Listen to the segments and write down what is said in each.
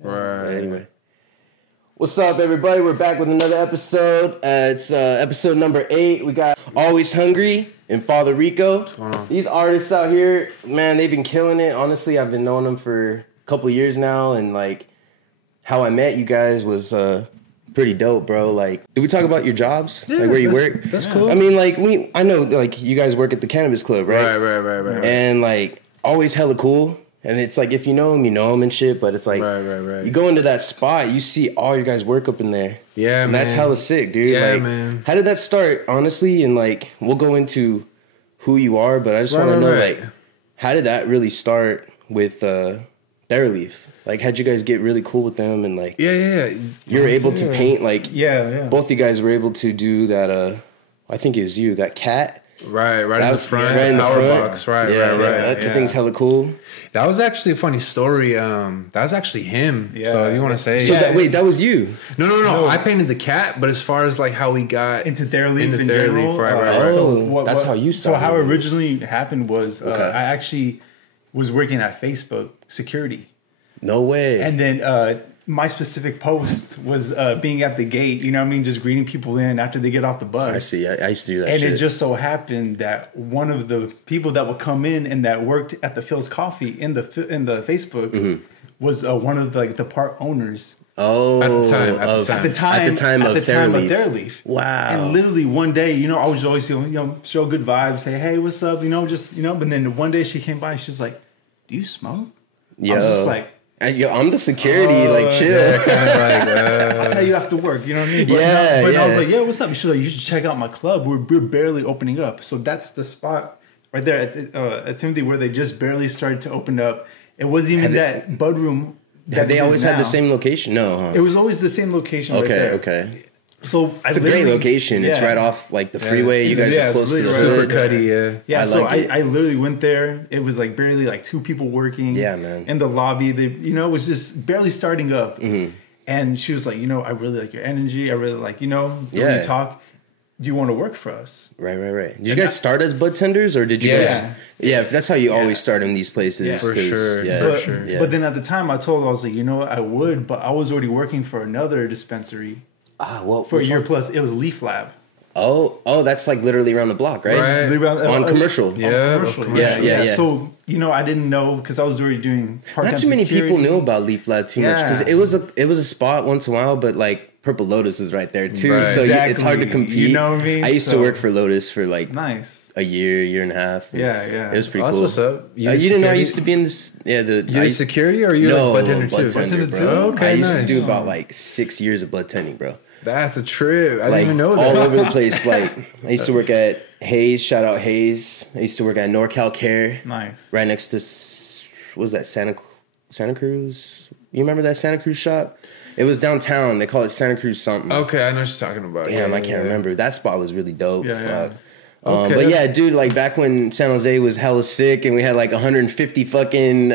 Right. Anyway. What's up, everybody? We're back with another episode. It's episode number 8. We got Always Hungry and Father Rico. What's going on? These artists out here, man, they've been killing it. Honestly, I've been knowing them for a couple years now, and like how I met you guys was pretty dope, bro. Like, did we talk about your jobs? Yeah, like where you work? That's cool. I mean, like I know like you guys work at the Cannabis Club, right? Right. And like always hella cool. And it's like, if you know him and shit, but it's like, right. You go into that spot, you see all your guys' work up in there. Yeah, and man. that's hella sick, dude. Yeah, like, man. How did that start, honestly? And like, we'll go into who you are, but I just want to know, like, how did that really start with Theraleaf? Like, how'd you guys get really cool with them? And like, yeah. You were able to paint, like, yeah. Both you guys were able to do that, I think it was you, that cat. Right in the front, right in the power front. box, right. That thing's hella cool. That was actually a funny story. That was actually him. Yeah. So you want to say? So that was you? No. I painted the cat, but as far as like how we got into Theraleaf in general, right. So that's how you started. So how it originally happened was I actually was working at Facebook security. No way. And then my specific post was being at the gate, you know what I mean? Just greeting people in after they get off the bus. I see. I used to do that and shit. it just so happened that one of the people that would come in and that worked at the Phil's Coffee in the Facebook was one of the part owners. Oh, at the time of Theraleaf. Wow. And literally one day, I was always, show good vibes, say, hey, what's up? But then one day she came by and she's like, do you smoke? Yo. I was just like, I'm the security, like, chill. Yeah, kind of like, I'll tell you after work, you know what I mean? But, yeah. I was like, what's up? She's like, you should check out my club. We're barely opening up. So that's the spot right there at Timothy where they just barely started to open up. It wasn't even that bud room. Have they always had the same location? No, huh? It was always the same location. Okay. So it's a great location. It's right off like the freeway. You guys are close to the super cutty. Yeah. I literally went there. It was like barely like 2 people working. Yeah, man. In the lobby, it was just barely starting up. Mm-hmm. And she was like, I really like your energy. I really like, the way you talk. Do you want to work for us? Right. Did you guys start as bud tenders, or did you guys? Yeah, that's how you always start in these places. Yeah, for sure. Yeah. But then at the time, I told her, I was like, I would, but I was already working for another dispensary. For a year plus. It was Leaf Lab. Oh, that's like literally around the block, right? On commercial. Yeah. So, I didn't know because I was already doing part-time Not too many security. people knew about Leaf Lab too much because it was a spot once in a while, but like Purple Lotus is right there too, so it's hard to compete. You know what I mean? I used to work for Lotus for like nice. a year and a half. Yeah. It was pretty That's cool. What's up? You didn't know I used to be in this? Yeah, you security or you like bud tender too? Bud tender, bro. Oh, okay, I used to do about like 6 years of bud tending, bro. That's a trip. I didn't even know that. All over the place. Like, I used to work at Hayes. Shout out Hayes. I used to work at NorCal Care. Nice. Right next to, what was that, Santa Cruz? You remember that Santa Cruz shop? It was downtown. They call it Santa Cruz something. Okay, I know what you're talking about. Damn, I can't remember. That spot was really dope. Yeah. Okay. But yeah, dude, like back when San Jose was hella sick and we had like 150 fucking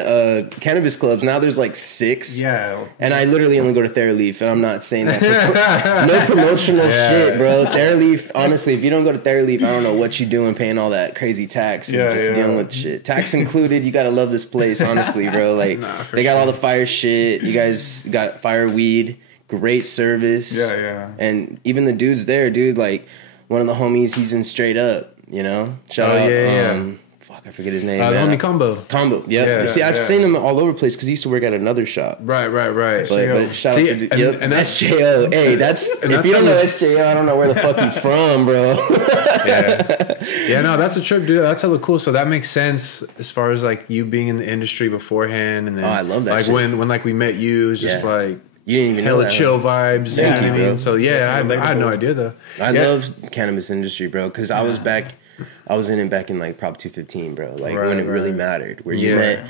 cannabis clubs, now there's like 6. Yeah. And I literally only go to Theraleaf, and I'm not saying that for no promotional shit, bro. Theraleaf, honestly, if you don't go to Theraleaf, I don't know what you doing paying all that crazy tax and dealing with shit. Tax included, you gotta love this place, honestly, bro. Like, they got all the fire shit. You guys got fire weed, great service. Yeah. And even the dudes there, dude, like, one of the homies, he's in Straight Up, Shout out. Fuck, I forget his name. The homie Combo. Yeah. See, I've seen him all over the place because he used to work at another shop. Right. But shout out to and SJO. Hey, if you don't know SJO, I don't know where the fuck you from, bro. No, that's a trip, dude. That's hella cool. So that makes sense as far as like you being in the industry beforehand, and then I love that. Like shit. when like we met you, it was just like. You didn't even hella know that, chill vibes. Thank you, bro. So I had no idea though. I love cannabis industry, bro, because I was in it back in like Prop 215, bro. Like when it really mattered, where you met,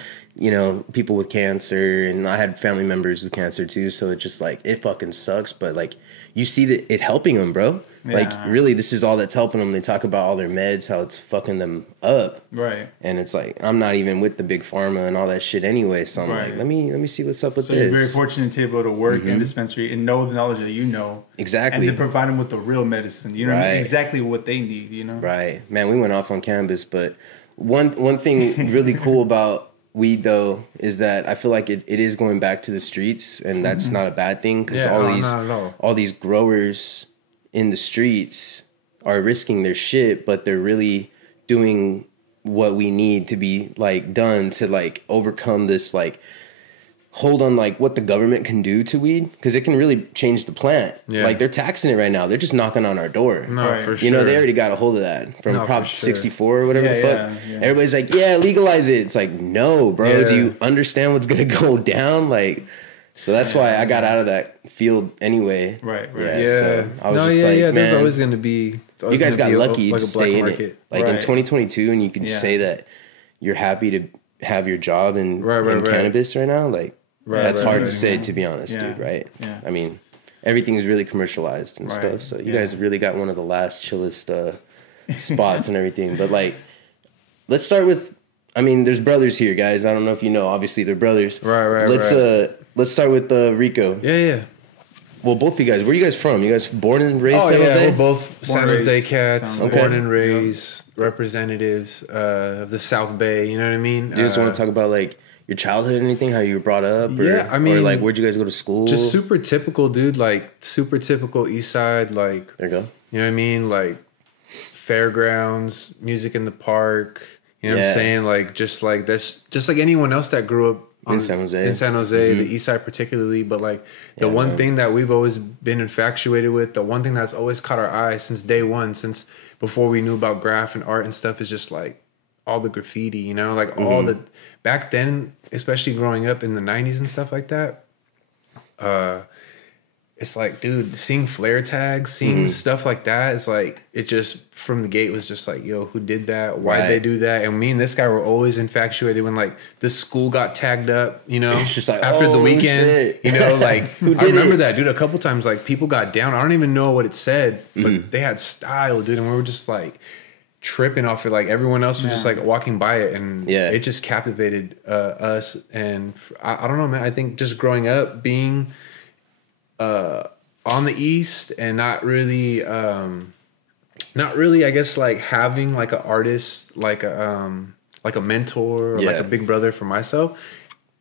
people with cancer, and I had family members with cancer too. So it just like it fucking sucks, but like you see that it helping them, bro. Yeah. Like really, this is all that's helping them. They talk about all their meds, how it's fucking them up, Right? And it's like I'm not even with the big pharma and all that shit anyway. So I'm like, let me see what's up with this. You're very fortunate to be able to work in a dispensary and know the knowledge that you know exactly, and to provide them with the real medicine. You know exactly what they need. Right, man. We went off on cannabis, but one thing really cool about weed though is that I feel like it is going back to the streets, and that's not a bad thing, because all these growers in the streets are risking their shit, but they're really doing what we need to be like done to like overcome this like hold on like what the government can do to weed, because it can really change the plant. Like they're taxing it right now, they're just knocking on our door. For sure. You know, they already got a hold of that from Prop 64 or whatever the fuck. Everybody's like, yeah, legalize it. It's like, no, bro. Do you understand what's gonna go down? Like, so that's why I got out of that field anyway. So I was just like, man, there's always gonna be. You guys got lucky to stay in it. Like in 2022, and you could say that you're happy to have your job in cannabis right now. Like, that's hard to say, to be honest, dude. Right? I mean, everything is really commercialized and stuff. So you guys really got one of the last chillest spots and everything. But like, let's start with. I mean, there's brothers here, guys. I don't know if you know. Obviously, they're brothers. Let's start with Rico. Yeah. Well, both of you guys. Where are you guys from? You guys born and raised San Jose? We're both San Jose cats. Born and raised representatives of the South Bay. You know what I mean? Do you just want to talk about like your childhood or anything? How you were brought up? Or, I mean, or like where'd you guys go to school? Just super typical, dude. Like super typical East Side. Like there you go. You know what I mean? Like fairgrounds, music in the park. You know what I'm saying? Like just like that's just like anyone else that grew up in San Jose, the East Side particularly. But like the one thing that we've always been infatuated with, the one thing that's always caught our eye since day one, since before we knew about graph and art and stuff, is just like all the graffiti, you know, like all the back then, especially growing up in the 90s and stuff like that. It's like, dude, seeing flare tags, seeing stuff like that, it's like, it just, from the gate was just like, yo, who did that? Why'd they do that? And me and this guy were always infatuated when, like, the school got tagged up, you know? It's just like, after the weekend, shit. you know, like, I remember that, dude, a couple times, like, people got down. I don't even know what it said, but they had style, dude, and we were just, like, tripping off it. Like, everyone else was just, like, walking by it, and it just captivated us. And I don't know, man, I think just growing up, being... on the East, and not really, I guess, like having like an artist, like a mentor, or like a big brother for myself.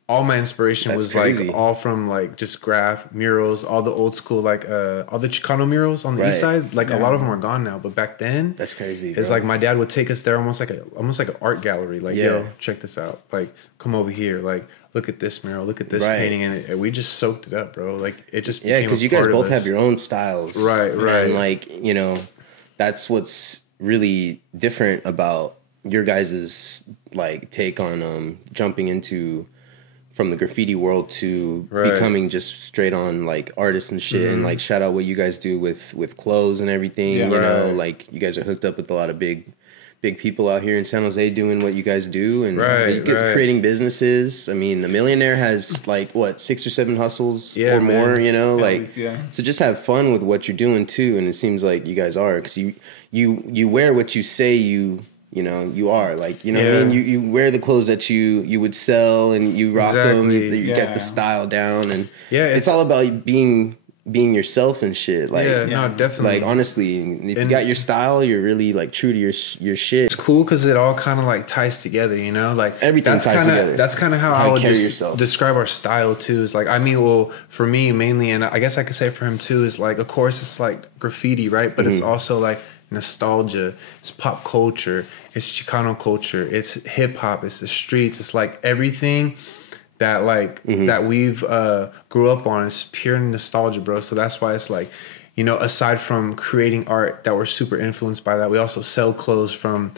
All my inspiration was crazy. Like all from like just graph murals, all the old school, like all the Chicano murals on the East Side. Like a lot of them are gone now, but back then, that's crazy. It's like my dad would take us there, almost like an art gallery. Like, yo, check this out. Like, come over here. Like, look at this mural, look at this painting, and we just soaked it up, bro. Like, it just became because you guys both have your own styles, right? And like, you know, that's what's really different about your guys's like take on jumping into from the graffiti world to becoming just straight on like artists and shit. And like, shout out what you guys do with clothes and everything. You know, like you guys are hooked up with a lot of big people out here in San Jose doing what you guys do, and you guys creating businesses. I mean, the millionaire has like what 6 or 7 hustles or more, you know, like so just have fun with what you're doing too. And it seems like you guys are, because you wear what you say you know you are, like, you know what I mean. You wear the clothes that you would sell, and you rock them. You get the style down, and it's all about being yourself and shit. Like, no, definitely. Like, honestly, if you got your style, you're really like true to your shit. It's cool because it all kind of like ties together, you know. Like everything ties together. That's kind of how I would describe our style too. Is like, I mean, well, for me mainly, and I guess I could say for him too, is like, of course, it's like graffiti, right? But it's also like nostalgia. It's pop culture. It's Chicano culture. It's hip hop. It's the streets. It's like everything that like that we've grew up on is pure nostalgia, bro. So that's why it's like, you know, aside from creating art that we're super influenced by that, we also sell clothes from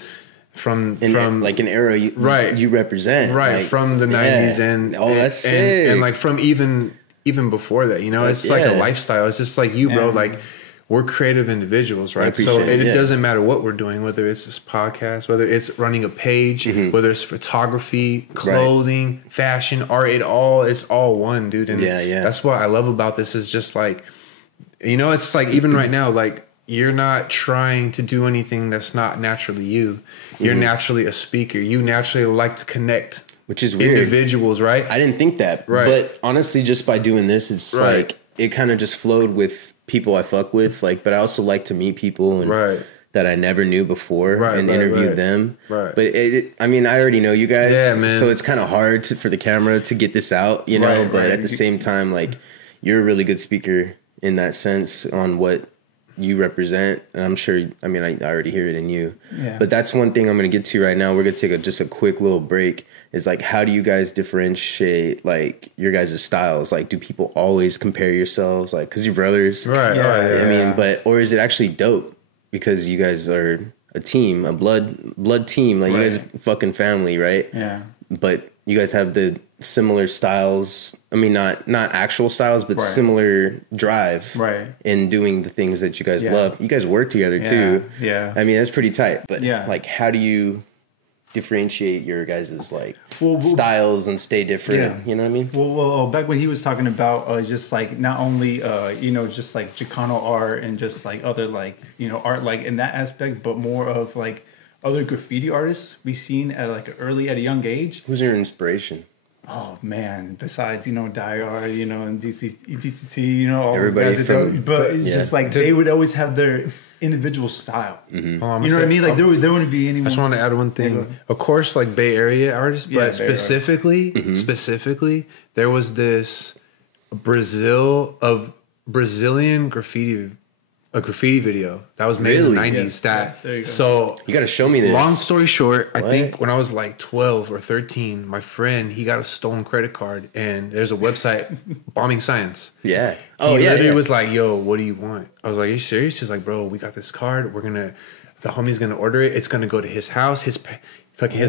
like an era you represent, like, from the 90s and like from even before that, you know. It's like a lifestyle. It's just like you, bro. Like, we're creative individuals, right? So it doesn't matter what we're doing, whether it's this podcast, whether it's running a page, whether it's photography, clothing, fashion, art, it's all one, dude. And that's what I love about this, is just like, you know, it's like, even right now, like, you're not trying to do anything that's not naturally you. You're naturally a speaker. You naturally like to connect, which is weird. Individuals, right? I didn't think that, but honestly, just by doing this, it's like, it kind of just flowed with people I fuck with, like, but I also like to meet people and that I never knew before and interviewed them. Right. But I mean, I already know you guys, man. so it's kind of hard for the camera to get this out, you know. But at the same time, like, you're a really good speaker in that sense on what you represent, and I'm sure. I mean, I already hear it in you. Yeah. But that's one thing I'm going to get to right now. We're going to take just a quick little break. Is like, how do you guys differentiate like your guys' styles? Like, do people always compare yourselves, like, because you're brothers, right? I mean, or is it actually dope because you guys are a team, a blood team, like you guys are fucking family, right? Yeah. But you guys have the similar styles. I mean, not actual styles, but similar drive, in doing the things that you guys love. You guys work together too. Yeah. I mean, that's pretty tight. But like, how do you differentiate your guys' like styles and stay different? You know what I mean? Well, back when he was talking about just like not only just like Chicano art and just like other like art like in that aspect, but more of like other graffiti artists we seen at a young age. Who's your inspiration? Oh man! Besides Dyer, and DTT, all everybody those guys but it's just like they would always have their individual style. Mm-hmm. You know what I mean? Like there wouldn't be anyone. I just want to add one thing. Of course, like Bay Area artists, but specifically, there was this Brazilian graffiti video that was made in the 90s. So you got to show me this. Long story short, I think when I was like 12 or 13, my friend, he got a stolen credit card, and there's a website, Bombing Science. Yeah. He literally was like, yo, what do you want? I was like, are you serious? He's like, bro, we got this card. The homie's gonna order it. It's gonna go to his house. His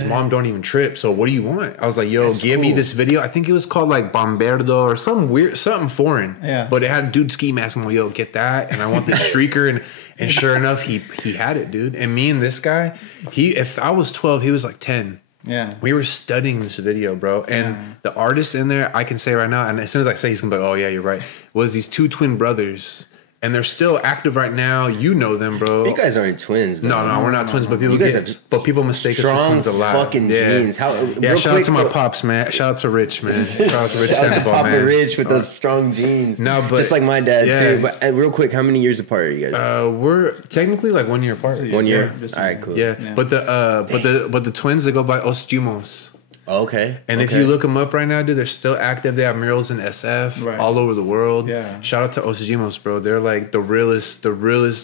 mom don't even trip. So what do you want? I was like, yo, give me this video. I think it was called like Bomberdo or something foreign. Yeah. But it had a dude ski mask. I'm like, yo, get that. And I want the streaker. And sure enough, he had it, dude. And me and this guy, if I was 12, he was like 10. Yeah. We were studying this video, bro. And the artist in there, I can say right now, and as soon as I say, he's gonna be like, oh yeah, you're right, was these two twin brothers. And they're still active right now. You know them, bro. You guys aren't twins, though. No, we're not twins. But people mistake us for twins a lot. Fucking genes. Shout out to my pops, man. Shout out to Rich, man. Shout out to Rich Sandoval, Papa man. Rich with those strong genes. No, but just like my dad too. But real quick, how many years apart are you guys? We're technically like 1 year apart. 1 year. All right, cool. Yeah. But the twins, they go by Os Jimos. Okay. And if you look them up right now, dude, they're still active. They have murals in SF all over the world. Yeah. Shout out to Os Jimos, bro. They're like the realest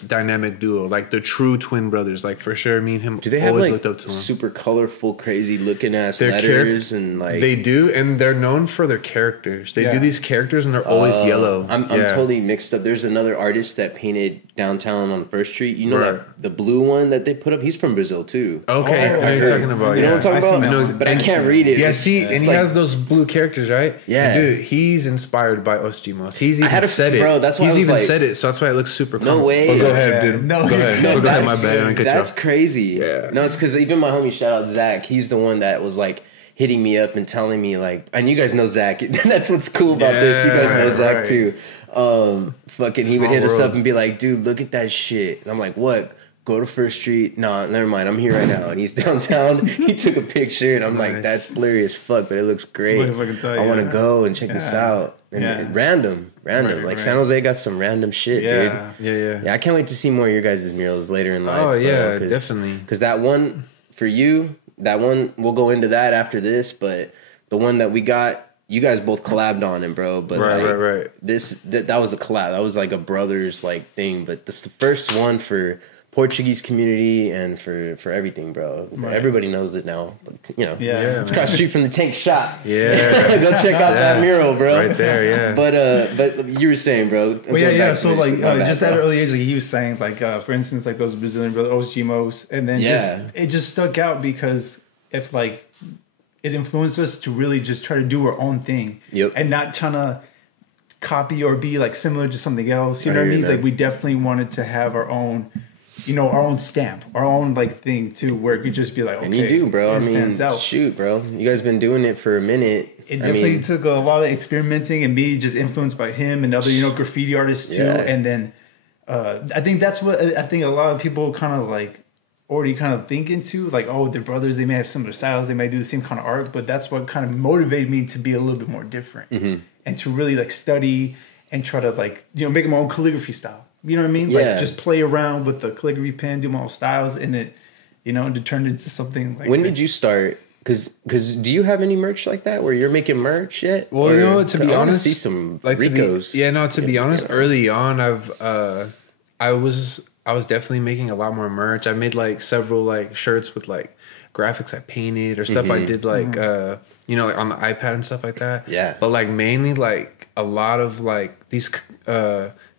dynamic duo, like the true twin brothers. Like for sure, me and him. Do they have like looked up to them. Super colorful, crazy looking ass letters and like they do, and they're known for their characters. They do these characters, and they're always yellow. I'm totally mixed up. There's another artist that painted downtown on First Street. You know that the blue one that they put up. He's from Brazil too. Okay, I know what you're talking about. You know what I'm talking about? But I can't read it. Yeah, see, and he has those blue characters, right? Yeah, dude, he's inspired by Os Jimos. He's even said it, bro. That's why he's even said it. So that's why it looks super cool. No way. But go ahead, dude. No, go ahead. No, my bad. That's crazy. Yeah. No, it's because even my homie, shout out Zach. He's the one that was like hitting me up and telling me like, and you guys know Zach. That's what's cool about this. You guys know Zach too. He would hit us up and be like, dude, look at that shit. And I'm like, what? Go to First Street. No, never mind. I'm here right now. And he's downtown. He took a picture, and I'm like, that's blurry as fuck, but it looks great. I want to go and check this out. And random. Like San Jose got some random shit, dude. Yeah. I can't wait to see more of your guys' murals later in life. Oh yeah, definitely. Because that one for you, we'll go into that after this. But the one that we got, you guys both collabed on it, bro. But right. That was a collab. That was like a brothers like thing. But this the first one for Portuguese community and for everything, bro. Everybody knows it now. But, it's across the street from the Tank Shop. Yeah, go check out that mural, bro. Right there, yeah. But you were saying, bro. Well, yeah. So like, just at an early age, like he was saying, like for instance, like those Brazilian brothers, Os Jimos, and then it just stuck out because if like it influenced us to really just try to do our own thing, and not trying to copy or be like similar to something else. You know what I mean? Like we definitely wanted to have our own. Our own stamp, our own like thing too, where it could just be like, okay, and you do, bro. I mean, shoot, bro, you guys been doing it for a minute. It definitely took a lot of experimenting and me just influenced by him and other, graffiti artists too. And then I think that's what I think a lot of people kind of like already kind of think into, like, oh, they're brothers, they may have similar styles, they might do the same kind of art, but that's what kind of motivated me to be a little bit more different and to really like study and try to like make my own calligraphy style. you know what I mean? Like just play around with the calligraphy pen, do my own styles, and it, you know, to turn into something like. When did you start? Because do you have any merch like that where you're making merch yet? Well, you know, to be honest, see some like Ricos. To be honest, early on, I was definitely making a lot more merch. I made like several like shirts with like graphics I painted or stuff I did like you know, like on the iPad and stuff like that. Yeah. But like mainly like a lot of like these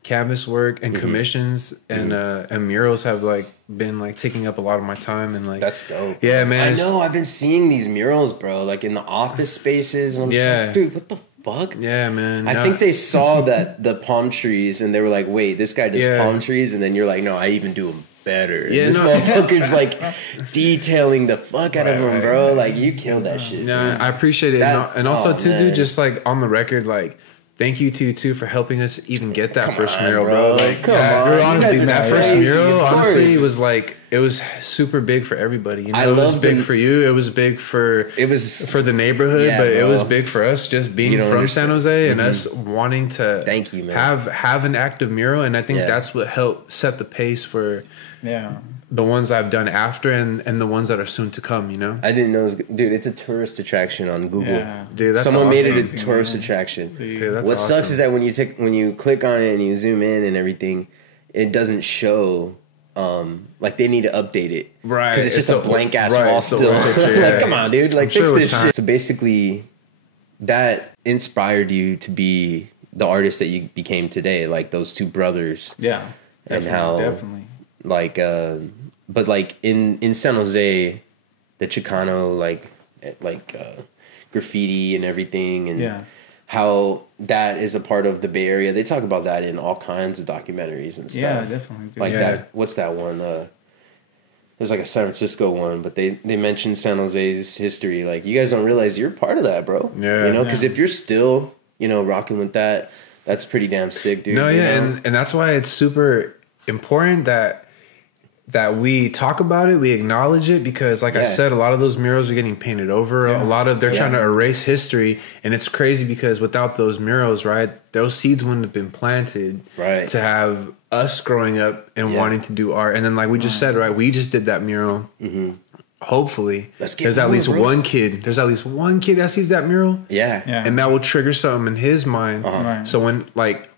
canvas work and commissions and murals have like been like taking up a lot of my time, and like that's dope. Yeah, man. I know. I've been seeing these murals, bro, like in the office spaces, and I'm just like, dude, what the fuck? Yeah, man. I think they saw that the palm trees, and they were like, wait, this guy does palm trees, and then you're like, no, I even do them better. Yeah, this motherfucker's like detailing the fuck out of them, bro. Like, you killed that shit. No, I appreciate it. And also too, dude, just like on the record, like, thank you to you too for helping us even get that first mural, bro. Like, come on, honestly, that first mural, honestly, was like, it was super big for everybody. You know, it was big for you. It was big for the neighborhood, but it was big for us just being from San Jose and us wanting to thank you, man. have an active mural, and I think that's what helped set the pace for the ones I've done after and the ones that are soon to come, you know? I didn't know, dude, it's a tourist attraction on Google. Yeah. Dude, that's Someone awesome. made it a tourist attraction. Dude, that's what sucks is that when you click on it and you zoom in and everything, it doesn't show, like they need to update it. Right. Because it's just a blank ass wall still. Like, come on, dude, like fix this shit. So basically, that inspired you to be the artist that you became today, like those two brothers. Yeah. And how, definitely. Like, but like in San Jose, the Chicano like graffiti and everything, and how that is a part of the Bay Area. They talk about that in all kinds of documentaries and stuff. Yeah, definitely. Dude. Like that. What's that one? There's like a San Francisco one, but they mention San Jose's history. Like, you guys don't realize you're part of that, bro. Yeah. You know, because if you're still, you know, rocking with that, that's pretty damn sick, dude. No, yeah, you know? and that's why it's super important that we talk about it, we acknowledge it, because like I said, a lot of those murals are getting painted over. A lot of they're trying to erase history, and it's crazy because without those murals, right, those seeds wouldn't have been planted to have us growing up and wanting to do art. And then like we just said, right, we just did that mural. Hopefully there's at least one kid that sees that mural, and that will trigger something in his mind. So when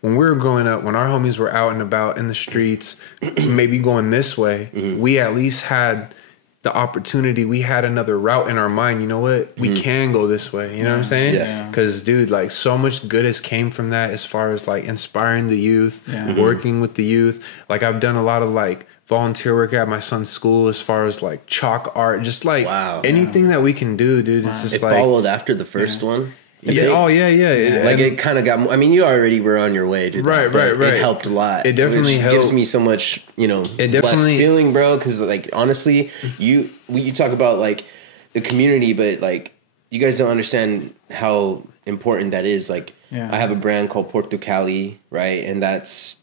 we were growing up, when our homies were out and about in the streets, maybe going this way, we at least had the opportunity, we had another route in our mind. You know what, we can go this way, you know what I'm saying? Because dude, like, so much good has came from that, as far as like inspiring the youth, working with the youth. Like, I've done a lot of like volunteer work at my son's school, as far as like chalk art, just like anything that we can do, dude. It's just like, followed after the first one. It kind of got, I mean, you already were on your way to that, right. It helped a lot. It definitely helped. Gives me so much, you know, less feeling, bro, because like, honestly, you talk about like the community, but like, you guys don't understand how important that is. Like, I have a brand called Portugal, right? And that's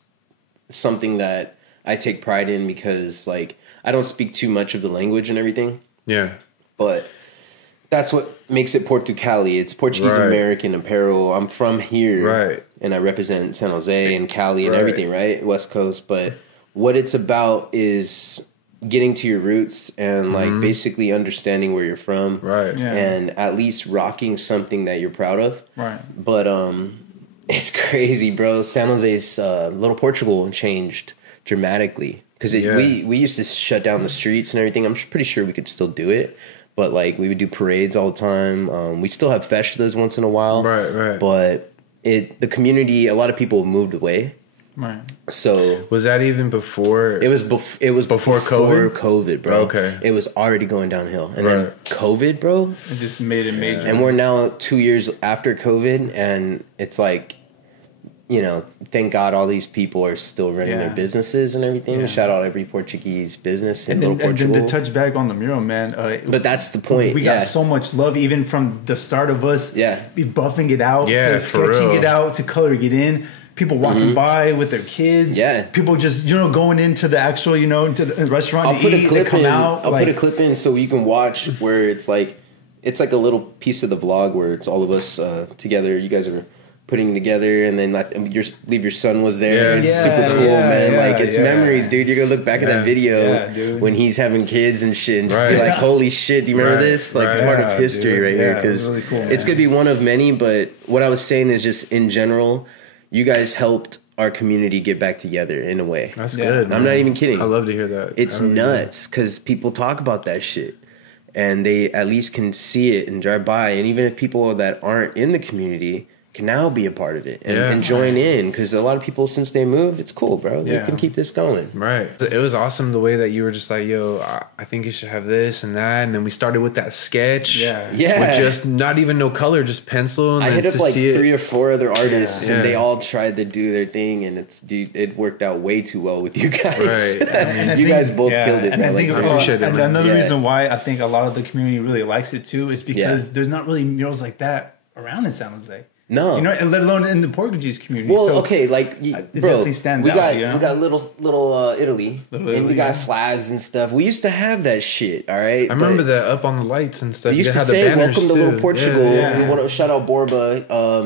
something that I take pride in, because like, I don't speak too much of the language and everything. Yeah. But that's what makes it Portugal. It's Portuguese American apparel. I'm from here. Right. And I represent San Jose and Cali and everything, right? West Coast. But what it's about is getting to your roots and like basically understanding where you're from. Right. Yeah. And at least rocking something that you're proud of. Right. But it's crazy, bro. San Jose's Little Portugal changed dramatically, because we used to shut down the streets and everything. I'm pretty sure we could still do it, but like, we would do parades all the time. We still have festivals once in a while, right. But the community, a lot of people moved away. Right. So was that even before? It was before COVID, bro. Okay. It was already going downhill, and then COVID, bro. It just made it major. And we're now 2 years after COVID, and it's like, you know, thank God all these people are still running their businesses and everything. Shout out every Portuguese business in Little Portugal. And to touch back on the mural, man. But that's the point. We got so much love, even from the start of us be buffing it out, to sketching it out, to coloring it in. People walking by with their kids. Yeah. People just, you know, going into the actual, you know, into the restaurant I'll put a clip in so you can watch where it's like a little piece of the vlog where it's all of us together. You guys are putting together, and then believe your son was there. Yeah, super cool, man. Like it's memories, dude. You're gonna look back at that video when he's having kids and shit, and just be like, "Holy shit, do you remember this?" Like part of history right here, because really cool, it's gonna be one of many. But what I was saying is just in general, you guys helped our community get back together in a way. That's good. I'm not even kidding. I love to hear that. It's nuts because people talk about that shit, and they at least can see it and drive by, and even if people that aren't in the community can now be a part of it and join in, because a lot of people, since they moved, it's cool, bro. You can keep this going. Right. It was awesome the way that you were just like, yo, I think you should have this and that, and then we started with that sketch. Yeah. With just not even no color, just pencil. And I then hit up like 3 or 4 other artists, and they all tried to do their thing, and it worked out way too well with you guys. Right. I mean, you guys both killed it, and man. I think another reason why I think a lot of the community really likes it too is because there's not really murals like that around in San Jose. No, you know, and let alone in the Portuguese community. Well, okay, like bro, we got little Italy, and we got flags and stuff. We used to have that shit. All right, I remember that up on the lights and stuff. They used to say "Welcome to Little Portugal." Shout out Borba.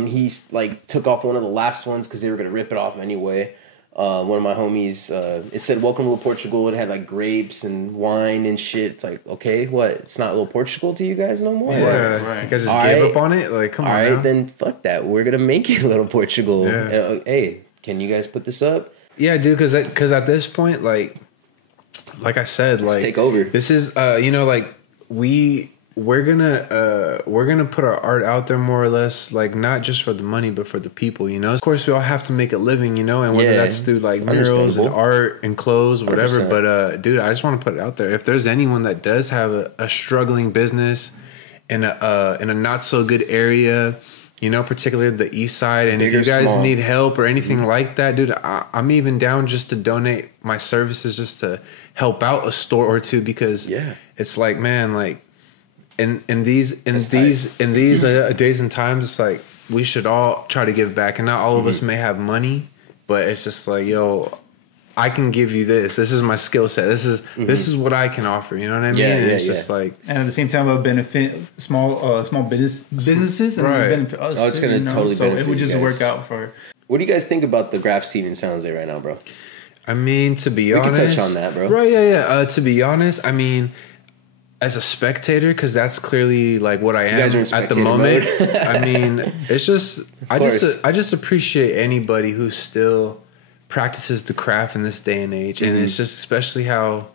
He like took off one of the last ones because they were gonna rip it off anyway. One of my homies, it said "Welcome to Little Portugal." It had like grapes and wine and shit. It's like, okay, what? It's not Little Portugal to you guys no more? Yeah, right. You guys just gave up on it? Like, come on. All right, then fuck that. We're gonna make it Little Portugal. Yeah. Hey, can you guys put this up? Yeah, dude. Because at this point, like I said, like, let's take over. This is, like we're gonna put our art out there more or less, like not just for the money but for the people, you know. Of course we all have to make a living, you know, and whether that's through like murals and art and clothes, whatever. 100%. But dude, I just want to put it out there. If there's anyone that does have a struggling business in a not so good area, you know, particularly the east side, and if you guys need help or anything like that, dude, I'm even down just to donate my services just to help out a store or two, because it's like, man, like in these days and times, it's like we should all try to give back, and not all of us may have money, but it's just like, yo, I can give you this. This is my skill set. This is what I can offer. You know what I mean? And it's just like, and at the same time, I'll benefit small businesses, and benefit us. Oh, it's gonna totally benefit. So it would just work out for. What do you guys think about the graph scene in San Jose right now, bro? I mean, to be honest, we can touch on that, bro. Right? Yeah. To be honest, I mean, as a spectator, because that's clearly like what I am at the moment. I mean, it's just I just appreciate anybody who still practices the craft in this day and age, and it's just especially how.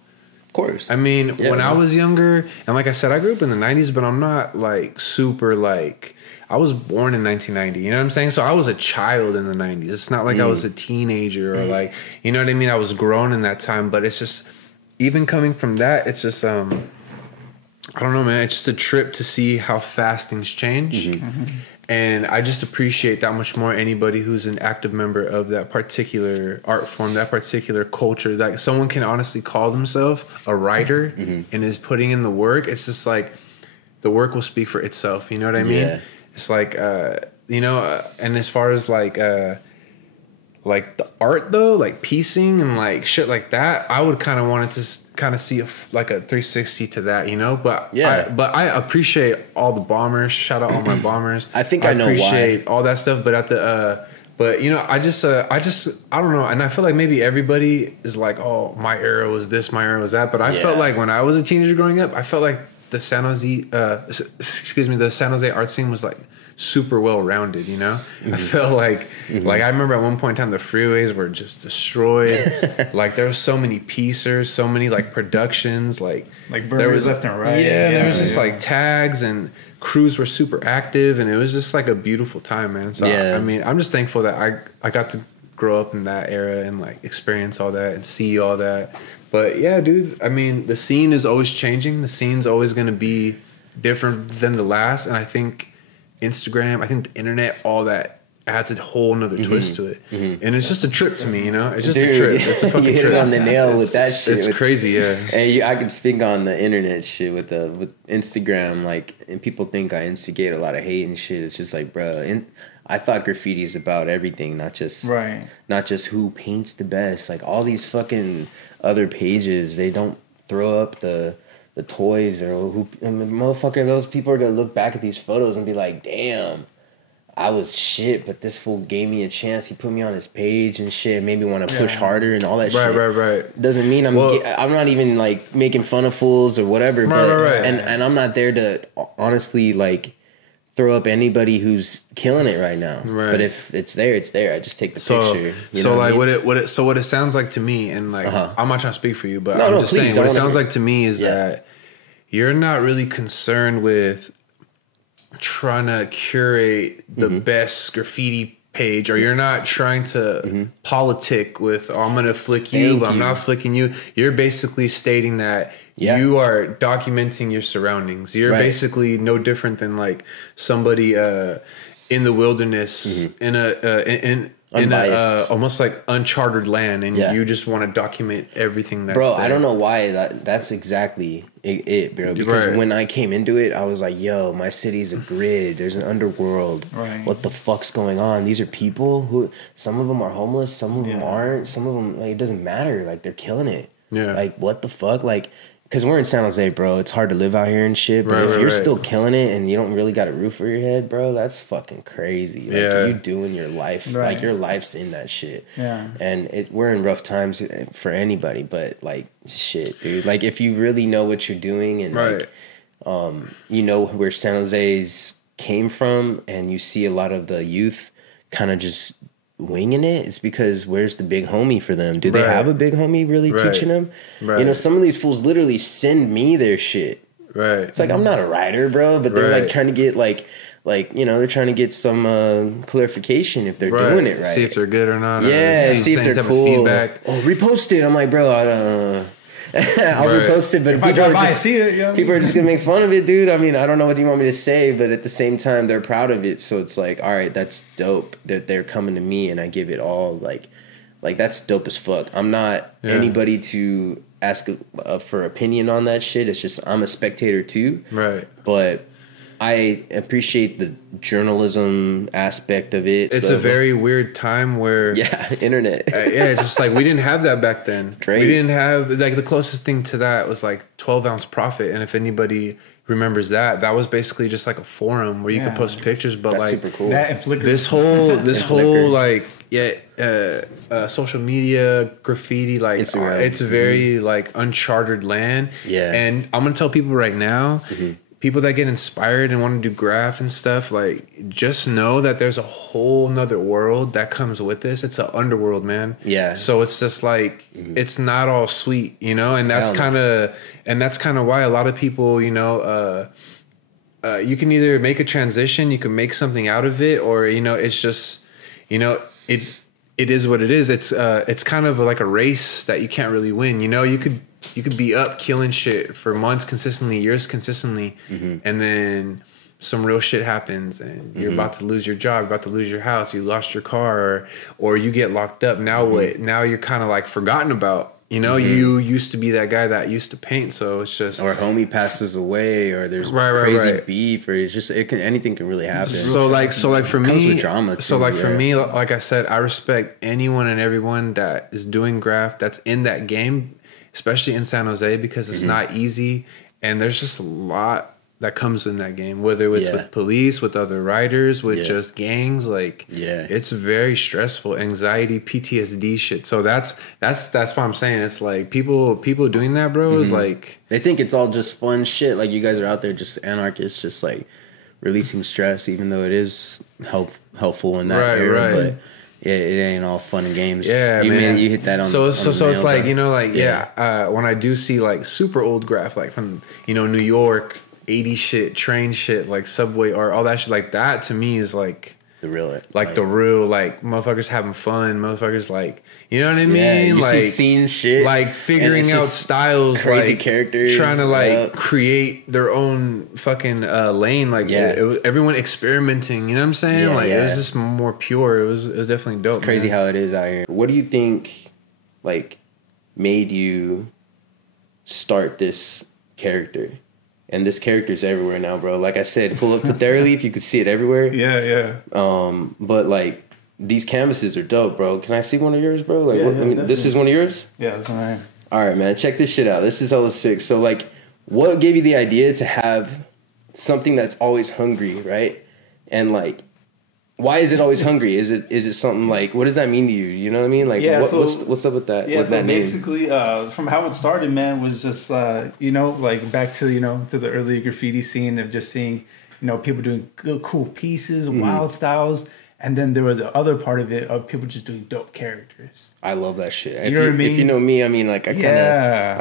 Of course. I mean, when I was younger, and like I said, I grew up in the 90s, but I'm not like super like. I was born in 1990, you know what I'm saying? So I was a child in the 90s. It's not like I was a teenager or like, you know what I mean? I was grown in that time, but it's just, even coming from that, it's just, I don't know, man. It's just a trip to see how fast things change. And I just appreciate that much more anybody who's an active member of that particular art form, that particular culture, that someone can honestly call themselves a writer and is putting in the work. It's just like, the work will speak for itself. You know what I mean? Yeah. It's like, you know, and as far as like the art though, like piecing and like shit like that, I would kind of want to kind of see like a 360 to that, you know. But I appreciate all the bombers. Shout out all my bombers. I think I know appreciate all that stuff. But at the but you know, I don't know, and I feel like maybe everybody is like, oh, my era was this, my era was that. But I felt like when I was a teenager growing up, I felt like the San Jose art scene was like super well rounded, you know. I felt like I remember at one point in time the freeways were just destroyed. Like there was so many piecers, so many like productions, like there was left and right. There was just like tags, and crews were super active, and it was just like a beautiful time, man. So I mean, I'm just thankful that I got to grow up in that era and like experience all that and see all that. But yeah, dude, I mean, the scene is always changing. The scene's always going to be different than the last. And I think Instagram, I think the internet, all that adds a whole nother twist to it. And it's just a trip to me, you know? It's just a trip. It's a fucking you hit trip. It on the nail with that shit. It's crazy, yeah. And I could speak on the internet shit with Instagram, like, and people think I instigate a lot of hate and shit. It's just like, bro, I thought graffiti is about everything, not just who paints the best. Like all these fucking other pages, they don't throw up the toys or who. And the motherfucker, those people are gonna look back at these photos and be like, damn, I was shit, but this fool gave me a chance. He put me on his page and shit, made me want to push harder and all that shit. Right. Doesn't mean I'm not even like making fun of fools or whatever. Right. And I'm not there to honestly like throw up anybody who's killing it right now. Right. But if it's there, it's there. I just take the picture. So like what it sounds like to me, and like I'm not trying to speak for you, but I'm just saying what it sounds like to me is that you're not really concerned with trying to curate the best graffiti page, or you're not trying to politic with, I'm gonna flick you, but I'm not flicking you. You're basically stating that you are documenting your surroundings. You're basically no different than like somebody in the wilderness in a almost like uncharted land, and you just want to document everything that's bro there. I don't know why that's exactly it, bro, because when I came into it, I was like, yo, my city's a grid, there's an underworld, what the fuck's going on? These are people who, some of them are homeless, some of them aren't, some of them, like, it doesn't matter, like, they're killing it. Like, what the fuck? Like, because we're in San Jose, bro. It's hard to live out here and shit. But if you're still killing it and you don't really got a roof over your head, bro, that's fucking crazy. Like, you doing your life. Like, your life's in that shit. And we're in rough times for anybody. But, like, shit, dude. Like, if you really know what you're doing and, like, you know where San Jose's came from, and you see a lot of the youth kind of just winging it, it's because where's the big homie for them? Do they have a big homie really teaching them? You know, some of these fools literally send me their shit. It's like, I'm not a writer, bro, but they're like trying to get like you know, they're trying to get some clarification if they're doing it right. See if they're good or not. See if they're cool. Feedback. Oh, repost it. I'm like, bro, I don't I'll repost it, but if people are just gonna make fun of it, dude. I mean, I don't know what you want me to say, but at the same time, they're proud of it, so it's like, all right, that's dope that they're coming to me and I give it all, like that's dope as fuck. I'm not anybody to ask for opinion on that shit. It's just I'm a spectator too, but I appreciate the journalism aspect of it. It's a very weird time where... internet. It's just like, we didn't have that back then. We didn't have... Like, the closest thing to that was, like, 12-ounce Profit. And if anybody remembers that, that was basically just, like, a forum where you could post pictures. But, that's like, super cool. This whole, like... social media, graffiti, like, it's very, like, uncharted land. And I'm going to tell people right now... People that get inspired and want to do graph and stuff, like, just know that there's a whole nother world that comes with this. It's an underworld, man. So it's just like, it's not all sweet, you know? And that's kind of why a lot of people, you know, you can either make a transition, you can make something out of it, or, you know, it's just, you know, it is what it is. It's kind of like a race that you can't really win. You know, you could be up killing shit for months consistently, years consistently, and then some real shit happens and you're about to lose your job, about to lose your house, you lost your car, or you get locked up. Now what? Now you're kind of like forgotten about. You know, you used to be that guy that used to paint, so it's just... Or homie passes away, or there's crazy beef, or it's just, anything can really happen. So like for me... Comes with drama too, so like for me, like I said, I respect anyone and everyone that is doing graph, that's in that game, especially in San Jose, because it's not easy, and there's just a lot that comes in that game, whether it's with police, with other riders, with just gangs, like it's very stressful, anxiety, PTSD shit. So that's what I'm saying. It's like people doing that, bro, is like, they think it's all just fun shit. Like, you guys are out there just anarchists, just like releasing stress, even though it is helpful in that area, but it ain't all fun and games. You hit that on. So it's like, you know, like when I do see like super old graph, like from, you know, New York, 80 shit, train shit, like subway art, all that shit, like that to me is like the real, like the real, like motherfuckers having fun, motherfuckers, like, you know what I mean? You like see scene shit, like figuring out styles, crazy like characters, trying to like create their own fucking lane, like it was everyone experimenting, you know what I'm saying? Like it was just more pure. It was definitely dope. It's crazy how it is out here. What do you think like made you start this character? And this character's everywhere now, bro. Like I said, pull up to Theraleaf, you could see it everywhere. But like, these canvases are dope, bro. Can I see one of yours, bro? Like, this is one of yours? Yeah, that's mine. All right, man. Check this shit out. This is hella sick. So like, what gave you the idea to have something that's always hungry, right? And like, why is it always hungry? Is it something like, what does that mean to you? You know what I mean? Like, what's up with that? Yeah, what's so that basically, from how it started, man, was just, like back to, to the early graffiti scene of just seeing, people doing good, cool pieces, wild styles. And then there was the other part of it of people just doing dope characters. I love that shit. You know what I mean? If you know me, I mean, like, I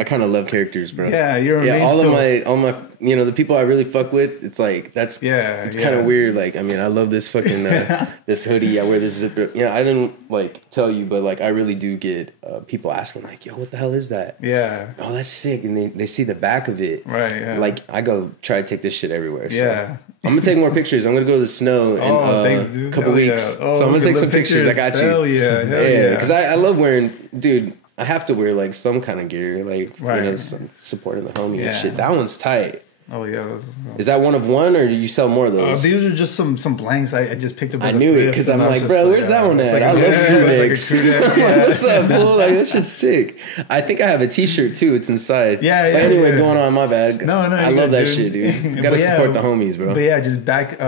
kind of love characters, bro. Yeah, you know what I mean? All my, the people I really fuck with, it's like, it's kind of weird. Like, I mean, I love this fucking, this hoodie. I wear this zipper. I didn't, like, tell you, but, like, I really do get people asking, like, yo, what the hell is that? Yeah. Oh, that's sick. And they see the back of it. Right, yeah. Like, I go try to take this shit everywhere. Yeah. So. I'm going to take more pictures. I'm going to go to the snow in a couple weeks. Yeah. Oh, so I'm going to take some pictures. I got you. Hell yeah. Because I love wearing, dude, I have to wear like some kind of gear, like, some supporting the homie and shit. That one's tight. Oh, yeah. Is that one of one, or do you sell more of those? These are just some blanks I just picked up. I knew it, because I'm like, bro, where's that one at? I love crew What's up, fool? Like, that's just sick. I think I have a t-shirt, too. It's inside. Yeah, But anyway, going on, my bad. No, I love that shit, dude. Gotta support the homies, bro. But yeah, just back,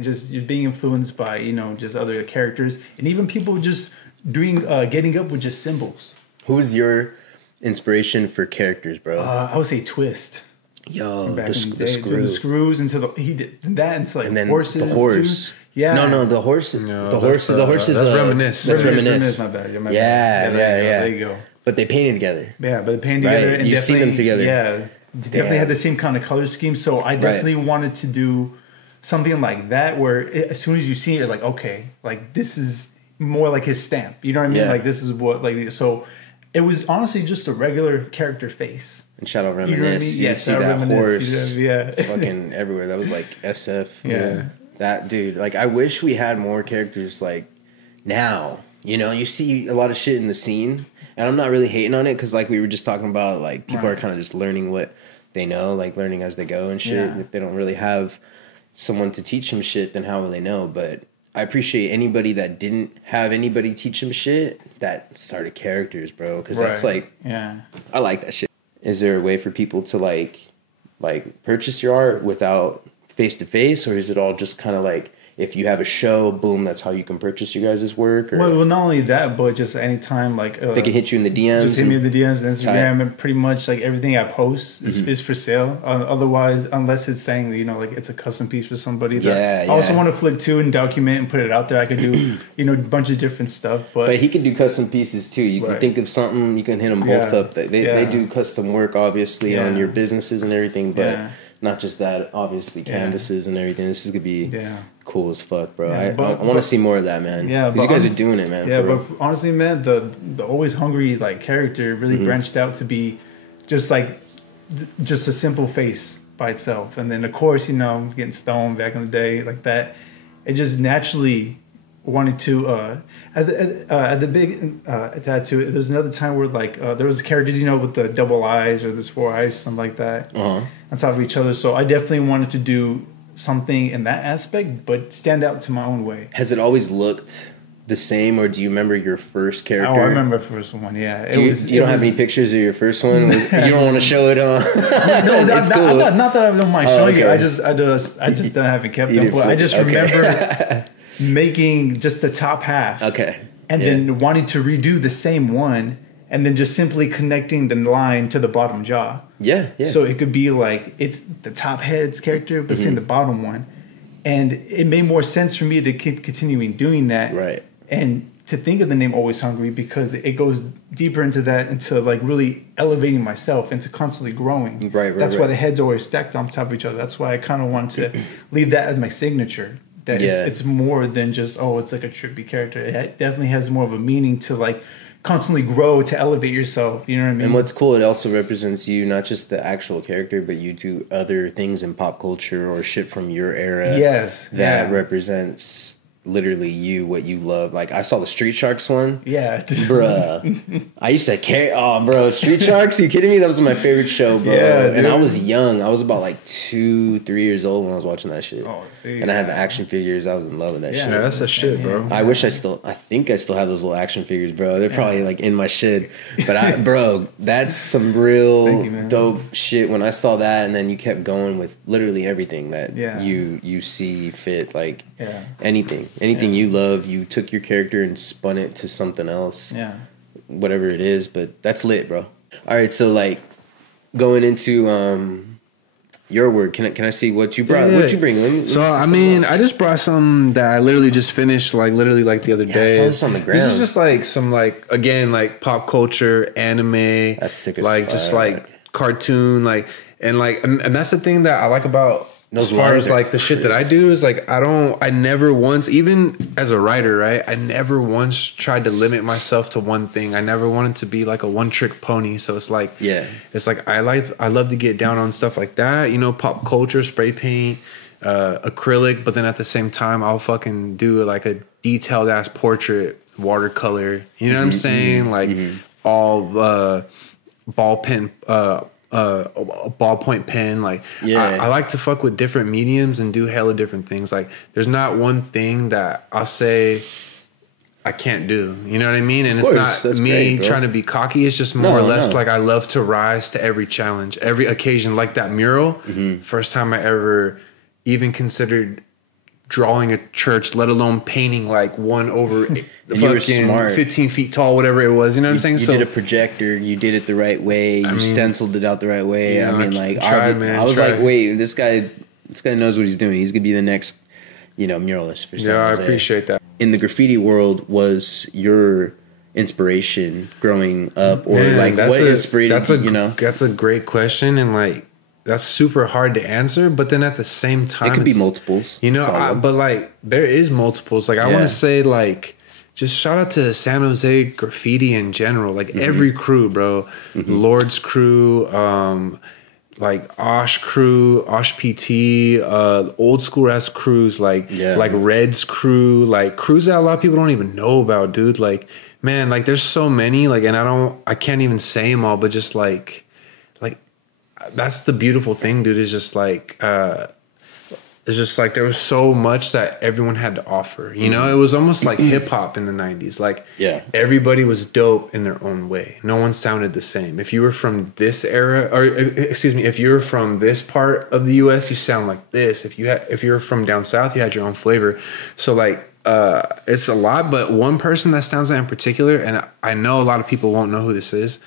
just being influenced by, just other characters. And even people just doing, getting up with just symbols. Who was your inspiration for characters, bro? I would say Twist. Yo, the screws into he did that into like, and then horses. The horse. Too. Yeah. No, the horse. No, the horse is Reminisce. That's Reminisce. My bad. Yeah. There you go. But they painted together. Yeah, but they painted together. And you've seen them together. Yeah, they definitely had the same kind of color scheme. So I definitely wanted to do something like that, where as soon as you see it, you're like, okay, like this is more like his stamp. You know what I mean? Yeah. Like this is what so. It was honestly just a regular character face. And shout out Reminisce. You know what I mean? You see that horse yeah. fucking everywhere. That was like SF. Yeah. That dude. Like, I wish we had more characters like now. You see a lot of shit in the scene. And I'm not really hating on it, because like we were just talking about, like, people are kind of just learning what they know, like learning as they go and shit. Yeah. If they don't really have someone to teach them shit, then how will they know? But I appreciate anybody that didn't have anybody teach them shit that started characters, bro. Because that's like, I like that shit. Is there a way for people to like purchase your art without face to face, or is it all just kind of like, if you have a show, boom, that's how you can purchase you guys' work? Or well, not only that, but just anytime, like they can hit you in the DMs. Just hit me in the DMs on Instagram, and pretty much like everything I post is for sale. Otherwise, unless it's saying like it's a custom piece for somebody. I also want to flip too and document and put it out there. I could do a bunch of different stuff, but he can do custom pieces too. You can think of something, you can hit them both up. They do custom work, obviously, on your businesses and everything, but not just that. Obviously, canvases and everything. This is gonna be cool as fuck, bro. I want to see more of that, man. Yeah, because you guys are doing it, man. Yeah, but honestly, man, the Always Hungry like character really branched out to be just like just a simple face by itself, and then of course, getting stoned back in the day like that, it just naturally wanted to at the big tattoo. There's another time where like there was characters with the double eyes, or there's 4 eyes, something like that, on top of each other. So I definitely wanted to do something in that aspect, but stand out to my own way. Has it always looked the same, or do you remember your first character? Oh, I remember the first one. Yeah, you don't have any pictures of your first one? You don't want to show it on? No, it's cool. Not that I don't mind showing it. I just haven't kept them. But I just remember making just the top half. Okay. And then wanting to redo the same one, and then just simply connecting the line to the bottom jaw. Yeah. So it could be like it's the top head's character, but seeing the bottom one. And it made more sense for me to keep continuing doing that. Right. And to think of the name Always Hungry, because it goes deeper into that, into like really elevating myself, into constantly growing. Right. That's why the heads are always stacked on top of each other. That's why I kind of want to leave that as my signature. That it's more than just, it's like a trippy character. It definitely has more of a meaning to like constantly grow, to elevate yourself. You know what I mean? And what's cool, it also represents you, not just the actual character, but you do other things in pop culture or shit from your era. Yes. That represents literally you, what you love. Like, I saw the Street Sharks one. Yeah. Bruh. I used to carry... Oh, bro. Street Sharks? Are you kidding me? That was my favorite show, bro. Yeah, and I was young. I was about like 2-3 years old when I was watching that shit. Oh, see. And I had the action figures. I was in love with that shit. Yeah, that's the shit, bro. I think I still have those little action figures, bro. They're probably like in my shed. But bro, that's some real dope shit. When I saw that, and then you kept going with literally everything that you see fit, like anything. Anything you love, you took your character and spun it to something else. Yeah. Whatever it is, but that's lit, bro. All right, so like going into your work, can I see what you brought? What you bring? Let me I mean, I just brought some that I literally just finished, like literally like the other day. I saw this on the ground. This is just like some like, again, like pop culture, anime, that's sick as like fuck. Just like cartoon, like and that's the thing that I like about. As far as like the shit that I do is like I never once, even as a writer, right, I never once tried to limit myself to one thing. I never wanted to be like a one trick pony. So it's like, it's like I love to get down on stuff like that, you know, pop culture, spray paint, acrylic, but then at the same time I'll fucking do like a detailed ass portrait, watercolor, you know what I'm saying, like all ball pen, a ballpoint pen, like I like to fuck with different mediums and do hella different things. Like there's not one thing that I'll say I can't do, you know what I mean? And it's not me trying to be cocky. It's just more or less like I love to rise to every challenge, every occasion. Like that mural, first time I ever even considered drawing a church, let alone painting like one over the fucking 15 feet tall, whatever it was. You know what I'm saying? You did a projector. You did it the right way. You stenciled it out the right way. Yeah, I mean, like I was like, wait, this guy knows what he's doing. He's gonna be the next, muralist for San Jose. I appreciate that. In the graffiti world, was your inspiration growing up, or what inspired you? That's a great question, and like. That's super hard to answer, but then at the same time, it could be multiples. But like there is multiples. Like I want to say, like just shout out to San Jose graffiti in general. Like every crew, bro, Lord's crew, like Osh crew, Osh PT, old school ass crews, like Red's crew, like crews that a lot of people don't even know about, dude. Like man, like there's so many, like, and I can't even say them all, but just like. That's the beautiful thing, dude. Is just like it's just like there was so much that everyone had to offer. You know, it was almost like hip hop in the 90s. Like everybody was dope in their own way. No one sounded the same. If you were from this era, or excuse me, if you were from this part of the US, you sound like this. If you were from down south, you had your own flavor. So like it's a lot, but one person that stands out in particular, and I know a lot of people won't know who this is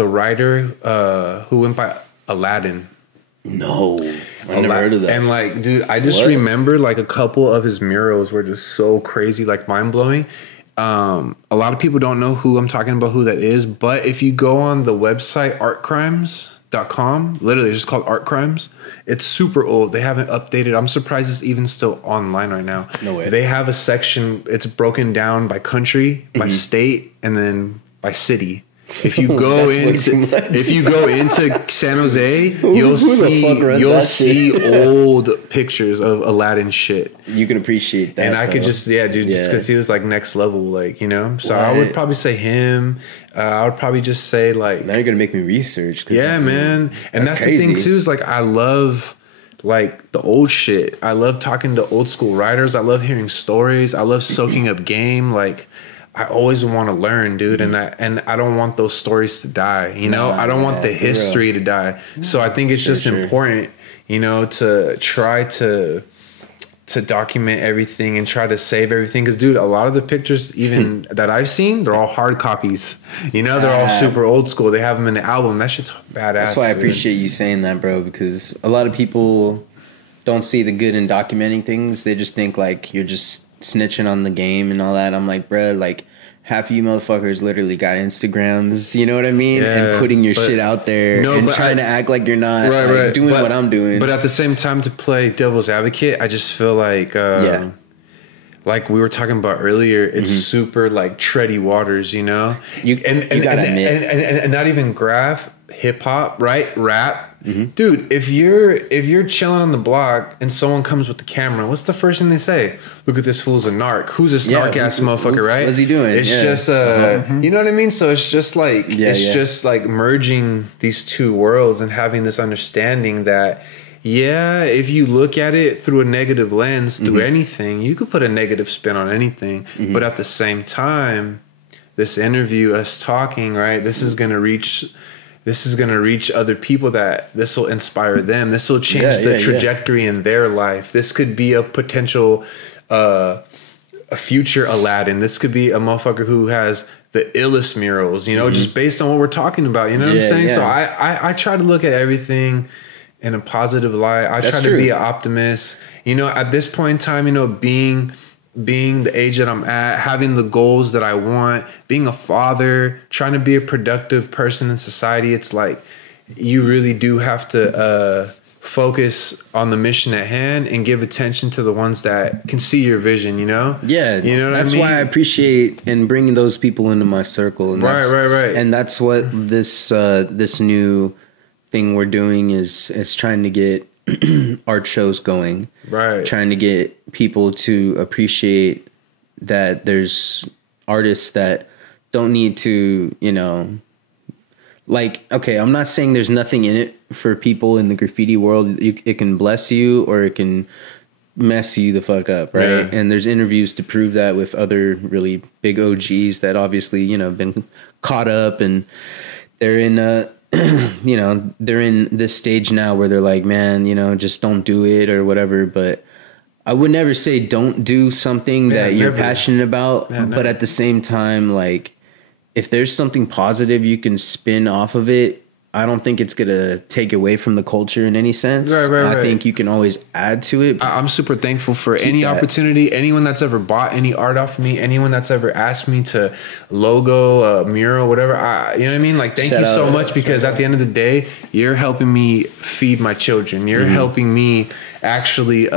a writer who went by Aladdin. No, I never heard of that. And like, dude, I just remember like a couple of his murals were just so crazy, like mind blowing. A lot of people don't know who I'm talking about, who that is. But if you go on the website artcrimes.com, literally it's just called Art Crimes. It's super old. They haven't updated. I'm surprised it's even still online right now. No way. They have a section. It's broken down by country, by state, and then by city. If you go into San Jose, you'll see old pictures of Aladdin shit. You can appreciate that, and I could just just because he was like next level, like So I would probably say him. I would probably just say like. Now you're gonna make me research. Man, and that's the thing too. Is like I love. Like the old shit. I love talking to old school writers. I love hearing stories. I love soaking up game. Like. I always want to learn, dude, and I don't want those stories to die. I don't want the history to die. So I think it's just important, to try to document everything and try to save everything. Because, dude, a lot of the pictures even that I've seen, they're all hard copies. They're all super old school. They have them in the album. That shit's badass. That's why I appreciate you saying that, bro. Because a lot of people don't see the good in documenting things. They just think like you're just snitching on the game and all that. I'm like, bro, like half of you motherfuckers literally got Instagrams, you know what I mean? And putting your shit out there and trying to act like you're not doing what I'm doing. But at the same time, to play devil's advocate, I just feel like like we were talking about earlier, it's super like tready waters, You gotta admit. And not even graph, hip hop, right? Rap. Dude, if you're chilling on the block and someone comes with the camera, what's the first thing they say? Look at this fool's a narc. Who's this narc ass motherfucker, right? What's he doing? It's just you know what I mean? So it's just like just like merging these two worlds and having this understanding that if you look at it through a negative lens, through anything, you could put a negative spin on anything. But at the same time, this interview, us talking, right? This is gonna reach other people, that this will inspire them. This will change the trajectory in their life. This could be a potential a future Aladdin. This could be a motherfucker who has the illest murals, you know, just based on what we're talking about. You know what I'm saying? Yeah. So I try to look at everything in a positive light. I try to be an optimist. You know, at this point in time, you know, being the age that I'm at, having the goals that I want, being a father, trying to be a productive person in society, it's like you really do have to focus on the mission at hand and give attention to the ones that can see your vision, you know? Yeah. You know what I mean? That's why I appreciate and bringing those people into my circle. And right. And that's what this new thing we're doing is trying to get art shows going. Right. Trying to get people to appreciate that there's artists that don't need to, you know, like, okay, I'm not saying there's nothing in it for people in the graffiti world. It can bless you or it can mess you the fuck up, right? Yeah. And there's interviews to prove that with other really big OGs that obviously, you know, been caught up and they're in you know, they're in this stage now where they're like, man, you know, just don't do it or whatever. But I would never say don't do something that you're passionate about. But at the same time, like, if there's something positive you can spin off of it, I don't think it's going to take away from the culture in any sense. Right. I think you can always add to it. I'm super thankful for any opportunity, anyone that's ever bought any art off of me, anyone that's ever asked me to logo a mural, whatever. You know what I mean? Like, thank you so much, because at the end of the day, you're helping me feed my children. You're helping me actually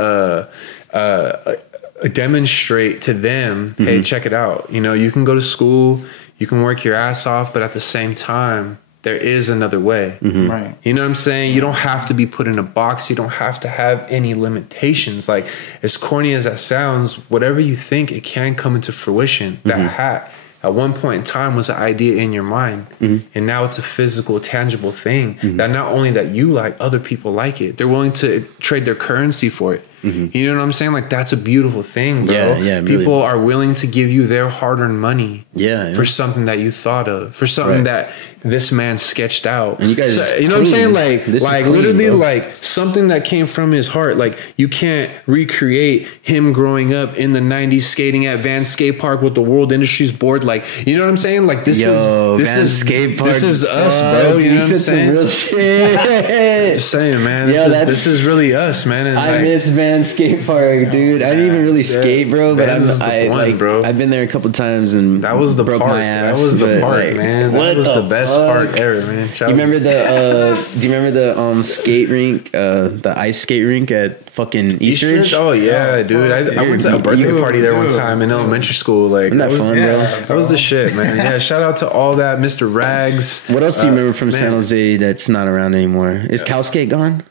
demonstrate to them, hey, check it out. You know, you can go to school, you can work your ass off, but at the same time, there is another way. Right. You know what I'm saying? You don't have to be put in a box. You don't have to have any limitations. Like, as corny as that sounds, whatever you think, it can come into fruition. That hat at one point in time was an idea in your mind. And now it's a physical, tangible thing that not only that you like, other people like it. They're willing to trade their currency for it. You know what I'm saying? Like, that's a beautiful thing, bro. Yeah, people really are willing to give you their hard-earned money for something that you thought of, for something that this man sketched out. And you guys, you know what I'm saying? Like clean, literally, bro. Like something that came from his heart. Like, you can't recreate him growing up in the 90s skating at Van Skate Park with the World Industries Board. Like, you know what I'm saying? Like, this is Skate Park. This is us, bro. You know what I'm saying? Real shit. Just saying, man. This is really us, man. And I miss Van Skate Park, dude. I didn't even really skate, bro. But I've been there a couple times and that was the broke park. My ass. That was the park, man. That was the best park ever, man. You remember the? Do you remember the skate rink, the ice skate rink at fucking Eastridge? Oh yeah, dude. I went to a birthday party there one time in elementary school. Like, wasn't that fun, bro? That was the shit, man. Yeah. Shout out to all that, Mr. Rags. What else do you remember from San Jose that's not around anymore? Is Cal Skate gone?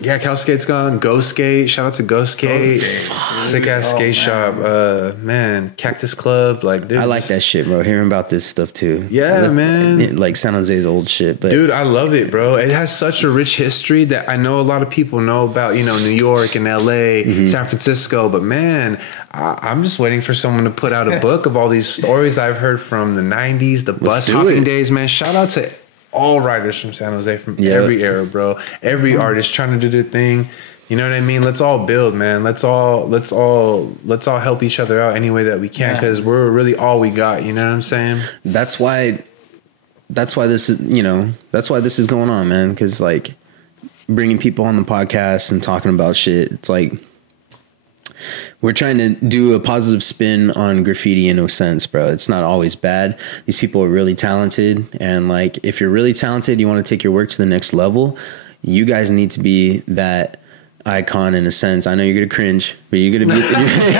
Yeah, Cal Skate's gone. Go Skate. Shout out to Go Skate. Sick ass skate shop. Man, Cactus Club. Like, dude, I like that shit, bro. Hearing about this stuff too. Yeah, man. Like San Jose's old shit. But dude, I love it, bro. It has such a rich history that I know a lot of people know about, you know, New York and LA, San Francisco. But man, I'm just waiting for someone to put out a book of all these stories I've heard from the 90s, the bus hopping days, man. Shout out to all writers from San Jose from every era, bro. Every artist trying to do their thing. You know what I mean? Let's all build, man. Let's all help each other out any way that we can, because we're really all we got. You know what I'm saying? That's why this is, you know, that's why this is going on, man. Because like bringing people on the podcast and talking about shit, it's like we're trying to do a positive spin on graffiti in a sense, bro. It's not always bad. These people are really talented. And like, if you're really talented, you want to take your work to the next level, you guys need to be that icon in a sense. I know you're going to cringe, but you're going to be,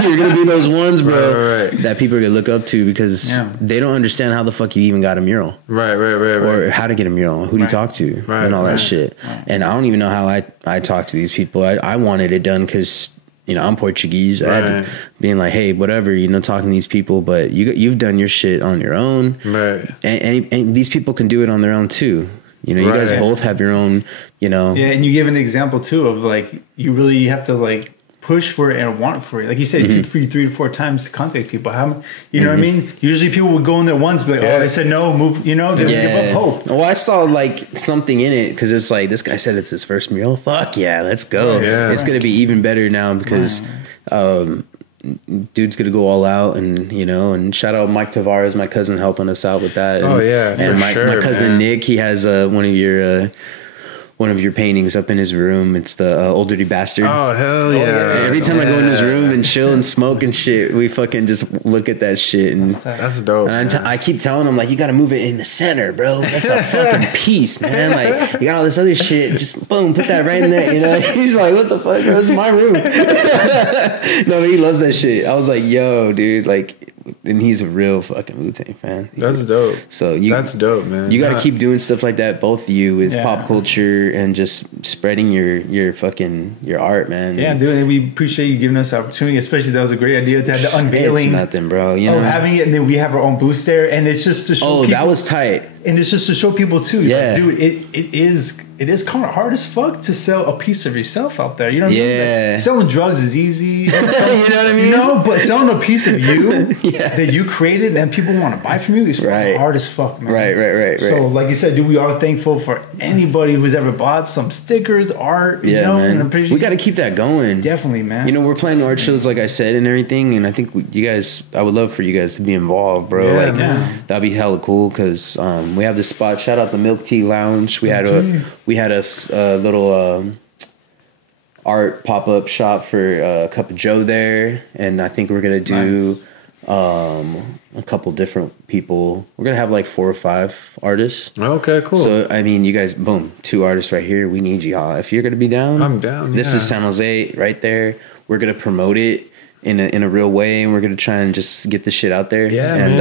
you're going to be those ones, bro, that people are going to look up to because they don't understand how the fuck you even got a mural. Right. Or how to get a mural, who do you talk to, and all that shit. And I don't even know how I talk to these people. I wanted it done because, you know, I'm Portuguese. I had to being like, hey, whatever, you know, talking to these people, but you've done your shit on your own. Right. And these people can do it on their own too. You know, you guys both have your own, you know. Yeah, and you give an example too of like, you really have to like push for it and want for it. Like you said, it took for you 3 to 4 times to contact people. How, you know what I mean? Usually people would go in there once, but like, oh, I said no, move, you know, they would give up hope. Well, I saw like something in it because it's like, this guy said it's his first mural. Fuck yeah, let's go. It's going to be even better now because dude's gonna go all out, and and shout out Mike Tavares, my cousin, helping us out with that. And my cousin Nick, he has one of your paintings up in his room. It's the Old Dirty Bastard. Oh, hell yeah. Every time I go in his room and chill and smoke and shit, we fucking just look at that shit. And that's dope. And I keep telling him, like, you got to move it in the center, bro. That's a fucking piece, man. Like, you got all this other shit. Just boom, put that right in there, He's like, what the fuck, bro? This is my room. No, but he loves that shit. I was like, yo, dude, like, and he's a real fucking Wu-Tang fan. That's dope. So that's dope, man. You got to keep doing stuff like that, both of you, with pop culture and just spreading your art, man. Yeah, dude. And we appreciate you giving us the opportunity. Especially that was a great idea to have the unveiling. It's nothing, bro. Having it, and then we have our own booth there, and it's just to show. Oh, people, that was tight. And it's just to show people too. Yeah, like, dude. It is kind of hard as fuck to sell a piece of yourself out there. You know what I mean? Like, selling drugs is easy. You know what I mean? But selling a piece of you that you created and people want to buy from you is hard as fuck, man. Right. So, like you said, dude, we are thankful for anybody who's ever bought some stickers, art. Man. And we got to keep that going. Definitely, man. We're planning art shows, like I said, and everything. And I think you guys, I would love for you guys to be involved, bro. Yeah, man. That'd be hella cool because we have this spot. Shout out the Milk Tea Lounge. We had a little art pop-up shop for Cup of Joe there, and I think we're gonna do a couple different people. We're gonna have like 4 or 5 artists. Okay, cool. So I mean, you guys, boom, 2 artists right here. We need y'all. If you're gonna be down, I'm down. This is San Jose right there. We're gonna promote it in a real way, and we're gonna try and just get this shit out there. Yeah, and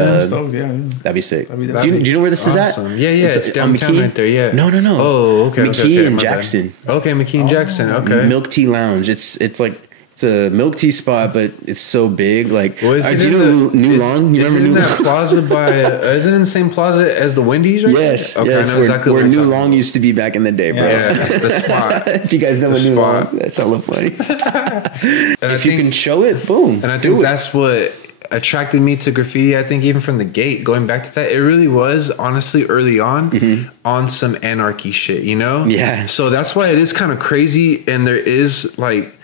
man. That'd be sick. Do you know where this is at? Yeah, it's downtown right there. Yeah. No. Oh, okay. McKee and Jackson. Okay, McKee and Jackson. Okay. Milk Tea Lounge. It's like. It's a milk tea spot, but it's so big. Like, do you know New Long? You remember New Long? Plaza by? Is it in the same plaza as the Wendy's? Right? Yes. Okay, yes, I know exactly where New Long used to be back in the day, bro. Yeah, the spot. If you guys know what New Long, that's hella funny. If you can show it, boom. And I think that's what attracted me to graffiti. I think even from the gate, going back to that, it really was honestly early on on some anarchy shit. Yeah. So that's why it is kind of crazy, and there's like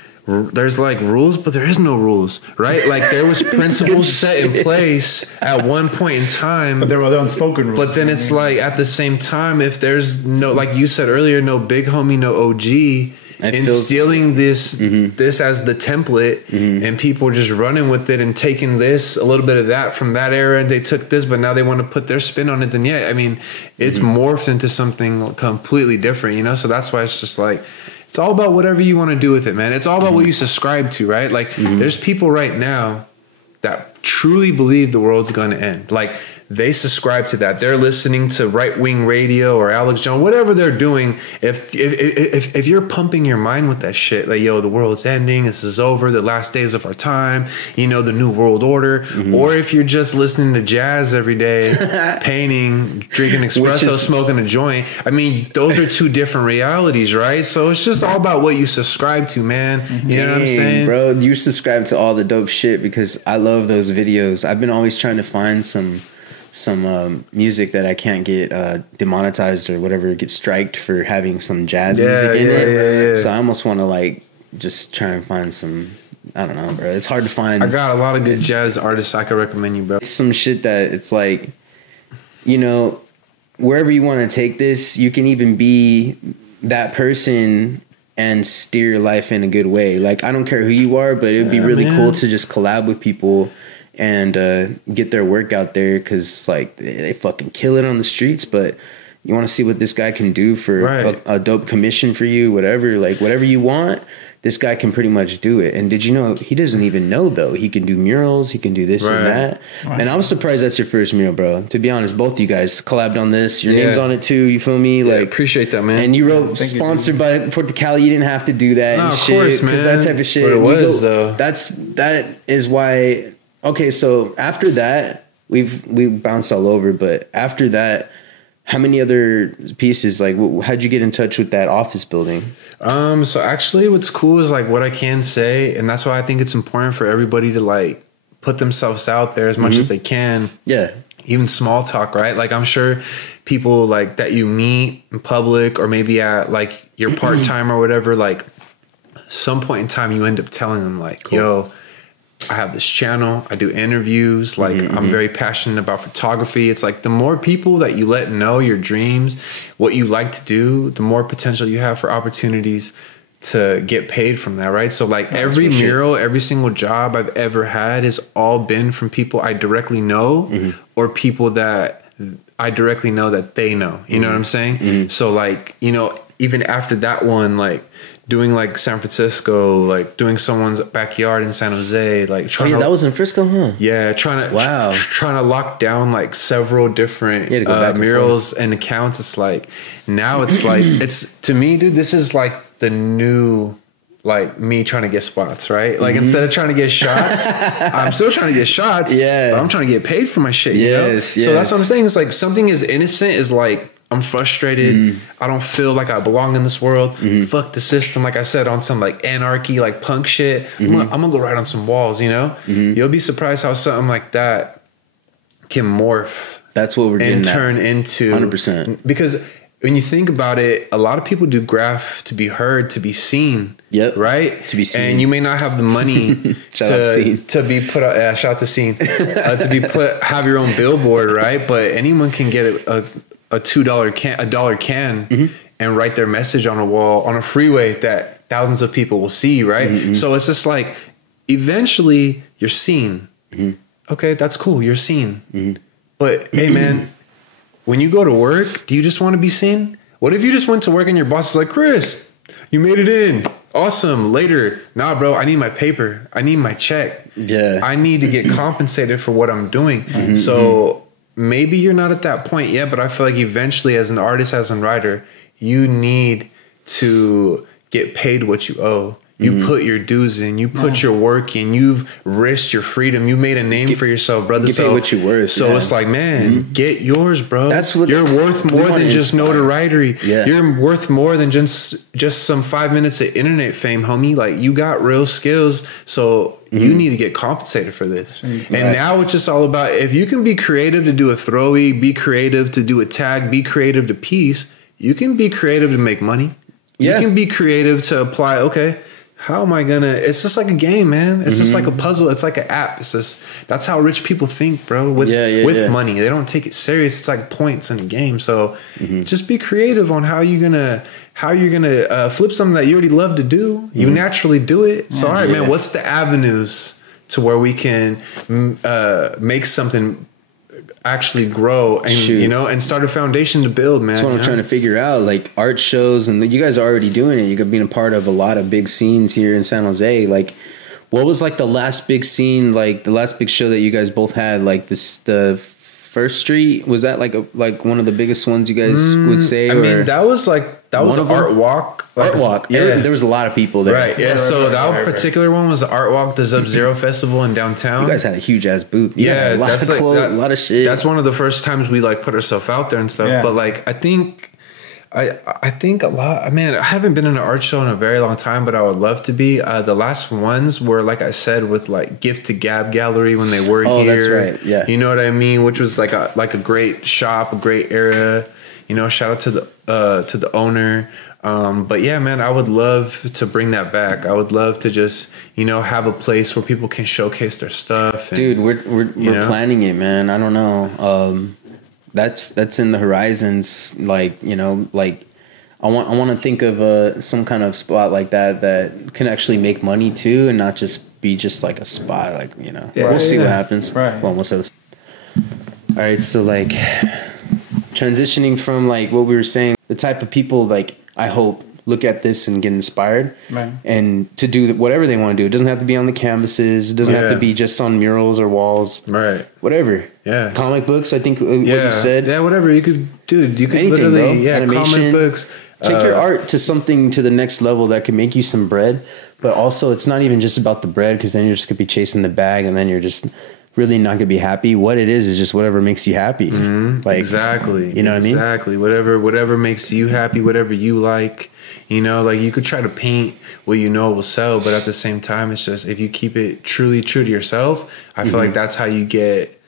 rules, but there is no rules, right? Like there was principles set in place at one point in time, but there were unspoken rules. But then it's like at the same time, if there's no, like you said earlier, no big homie, no OG, instilling this as the template, and people just running with it and taking this a little bit of that from that era, and they took this, but now they want to put their spin on it. Then it's morphed into something completely different, So that's why it's just like. It's all about whatever you want to do with it, man. It's all about what you subscribe to, right? Like, there's people right now that truly believe the world's going to end. Like, they subscribe to that. They're listening to right-wing radio or Alex Jones, whatever they're doing. If you're pumping your mind with that shit, like, yo, the world's ending, this is over, the last days of our time, the new world order, or if you're just listening to jazz every day, painting, drinking espresso, smoking a joint, I mean, those are 2 different realities, right? So it's just all about what you subscribe to, man. You know what I'm saying? Bro, you subscribe to all the dope shit because I love those videos. I've been always trying to find some music that I can't get demonetized or whatever, get striked for having some jazz music in it. So I almost want to like just try and find some. I don't know, bro. It's hard to find. I got a lot of good jazz artists I could recommend you, bro. Some shit that it's like, wherever you want to take this, you can even be that person and steer your life in a good way. Like, I don't care who you are, but it would be really cool to just collab with people and get their work out there, because like they fucking kill it on the streets, but you want to see what this guy can do for a dope commission for you, whatever you want, this guy can pretty much do it. And did you know he doesn't even know though, he can do murals, he can do this and that. And I was surprised that's your first mural, bro, to be honest. Both you guys collabed on this, your name's on it too, you feel me? Like, appreciate that, man. And you wrote sponsored by Porto Cali. You didn't have to do that. Of course, man. That type of shit, but it was though. That is why. Okay, so after that, we bounced all over, but after that, how many other pieces, like, how'd you get in touch with that office building? So actually what's cool is like what I can say, and that's why I think it's important for everybody to like put themselves out there as much as they can. Yeah. Even small talk, right? Like, I'm sure people like that you meet in public or maybe at like your part-time or whatever, like some point in time you end up telling them like, yo, I have this channel. I do interviews. Like I'm very passionate about photography. It's like the more people that you let know your dreams, what you like to do, the more potential you have for opportunities to get paid from that, right? So like every mural, every single job I've ever had has all been from people I directly know or people that I directly know that they know. You know what I'm saying? So like, you know, even after that one, like doing like San Francisco, like doing someone's backyard in San Jose, like trying to, that was in Frisco, huh? Yeah, trying to lock down like several different murals and accounts. It's like now it's like it's to me, dude, this is like the new like me trying to get spots, right? Like instead of trying to get shots, I'm still trying to get shots. Yeah, but I'm trying to get paid for my shit. You know? So that's what I'm saying. It's like something as innocent as like I'm frustrated. I don't feel like I belong in this world. Fuck the system. Like I said, on some like anarchy, like punk shit. I'm gonna go write on some walls, you know? You'll be surprised how something like that can morph. That's what we're getting and turn into 100%. Because when you think about it, a lot of people do graph to be heard, to be seen. Yep. Right? To be seen. And you may not have the money to be put out, shout out to scene, to be put, have your own billboard, right? But anyone can get a $2 can, $1 can and write their message on a wall on a freeway that thousands of people will see, right? So it's just like, eventually you're seen. Okay, that's cool. You're seen. But hey, man, when you go to work, do you just want to be seen? What if you just went to work and your boss is like, Chris, you made it in. Awesome. Later. Nah, bro, I need my paper. I need my check. Yeah. I need to get compensated for what I'm doing. So maybe you're not at that point yet, but I feel like eventually as an artist, as a writer, you need to get paid what you owe. You put your dues in, you put your work in, you've risked your freedom, you made a name for yourself, brother. Get paid what you're worth. So it's like, man, get yours, bro. That's what you're worth more than just notoriety. You're worth more than just some 5 minutes of internet fame, homie. Like you got real skills, so you need to get compensated for this. And now it's just all about, if you can be creative to do a throwy, be creative to do a tag, be creative to piece, you can be creative to make money. You can be creative to apply, okay, how am I gonna, it's just like a game, man. It's just like a puzzle. It's like an app. It's just, that's how rich people think, bro, with money. They don't take it serious. It's like points in a game. So just be creative on how you're gonna flip something that you already love to do. You naturally do it. So all right, man, what's the avenues to where we can make something actually grow and you know, and start a foundation to build, man. That's what I'm trying to figure out, like art shows, and you guys are already doing it. You got being a part of a lot of big scenes here in San Jose. Like, what was like the last big scene, like the last big show that you guys both had? Like the First Street, was that like one of the biggest ones you guys would say? I mean, that was an art walk. Like, art walk. Yeah, there was a lot of people there. Right. Yeah. So that particular one was the art walk, the Sub-Zero Festival in downtown. You guys had a huge ass booth. Yeah, a lot of clothes, a lot of shit. That's one of the first times we like put ourselves out there and stuff. Yeah. But like, I think a lot. I mean, I haven't been in an art show in a very long time, but I would love to be. The last ones were, like I said, with like Gift to Gab Gallery when they were here. Oh, that's right. Yeah, you know what I mean. Which was like a great shop, a great area. You know, shout out to the owner. But yeah, man, I would love to bring that back. I would love to just, you know, have a place where people can showcase their stuff. And, dude, we're planning it, man. I don't know. That's in the horizons. Like, you know, like I want to think of some kind of spot like that can actually make money too, and not just be just like a spot. Like, you know, we'll see what happens. Right. Well, we'll see. All right. So like transitioning from like what we were saying, the type of people like I hope look at this and get inspired and to do whatever they want to do. It doesn't have to be on the canvases. It doesn't have to be just on murals or walls. Right. Whatever. Yeah. Comic books, I think what you said. Yeah, whatever. You could, dude, you could anything, literally, animation, comic books. Take your art to something to the next level that can make you some bread. But also, it's not even just about the bread, because then you're just going to be chasing the bag and then you're just really not going to be happy. What it is just whatever makes you happy. Like, exactly. You know what I mean? Exactly. Whatever makes you happy, whatever you like. You know, like you could try to paint what you know will sell, but at the same time, it's just, if you keep it truly true to yourself, I feel like that's how you get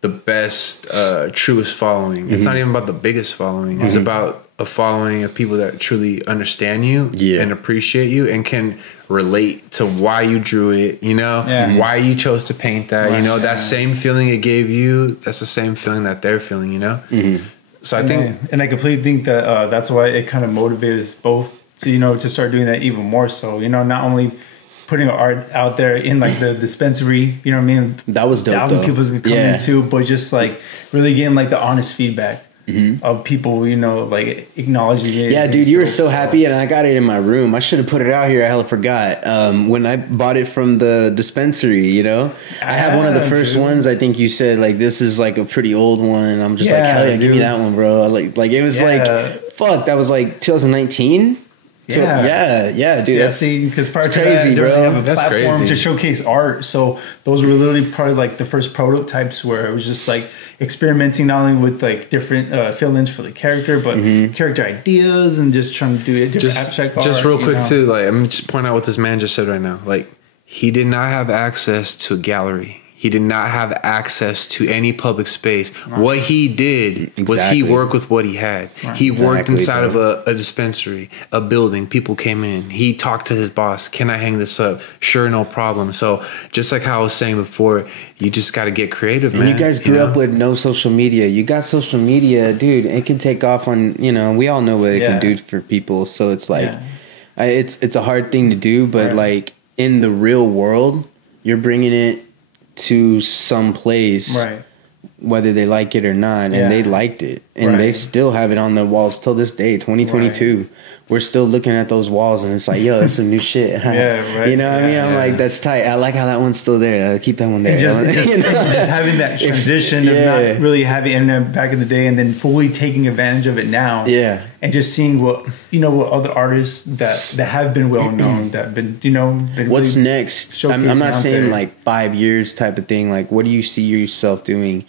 the best, truest following. It's not even about the biggest following. It's about a following of people that truly understand you and appreciate you and can relate to why you drew it, you know, why you chose to paint that, you know, that same feeling it gave you, that's the same feeling that they're feeling, you know? So I think... And I completely think that that's why it kind of motivated us both to, you know, to start doing that even more so, you know, not only putting art out there in like the dispensary, you know what I mean? That was dope. 1,000 people's gonna come into, but just like really getting like the honest feedback of people, you know, like acknowledging it. Yeah, dude, you were so happy, and I got it in my room. I should have put it out here. I hella forgot. When I bought it from the dispensary, you know, I have one of the first ones. I think you said like this is like a pretty old one. I'm just like, hell yeah, give me that one, bro. Like it was like, fuck, that was like 2019. Yeah, dude. Yeah, see, because prior to that, bro, have a platform to showcase art. So those were literally probably like the first prototypes where it was just like experimenting not only with like different fill-ins for the character, but character ideas and just trying to do it different abstract art. Just real quick too, like I'm just point out what this man just said right now. Like he did not have access to a gallery. He did not have access to any public space. Right. What he did was he worked with what he had. Right. He worked inside of a dispensary, a building. People came in. He talked to his boss. Can I hang this up? Sure, no problem. So just like how I was saying before, you just got to get creative, man. You guys grew up with no social media. You got social media, dude. It can take off on, you know, we all know what it can do for people. So it's like, it's a hard thing to do. But like in the real world, you're bringing it to some place, whether they like it or not, and they liked it, and they still have it on the walls till this day, 2022. We're still looking at those walls, and it's like, yo, that's some new shit. You know what I mean? I'm like, that's tight. I like how that one's still there. I'll keep that one there. And just having that transition of not really having internet back in the day, and then fully taking advantage of it now. And just seeing what, you know, what other artists that have been well known, that have been, you know, what's really next? I'm not saying like 5 years type of thing. Like, what do you see yourself doing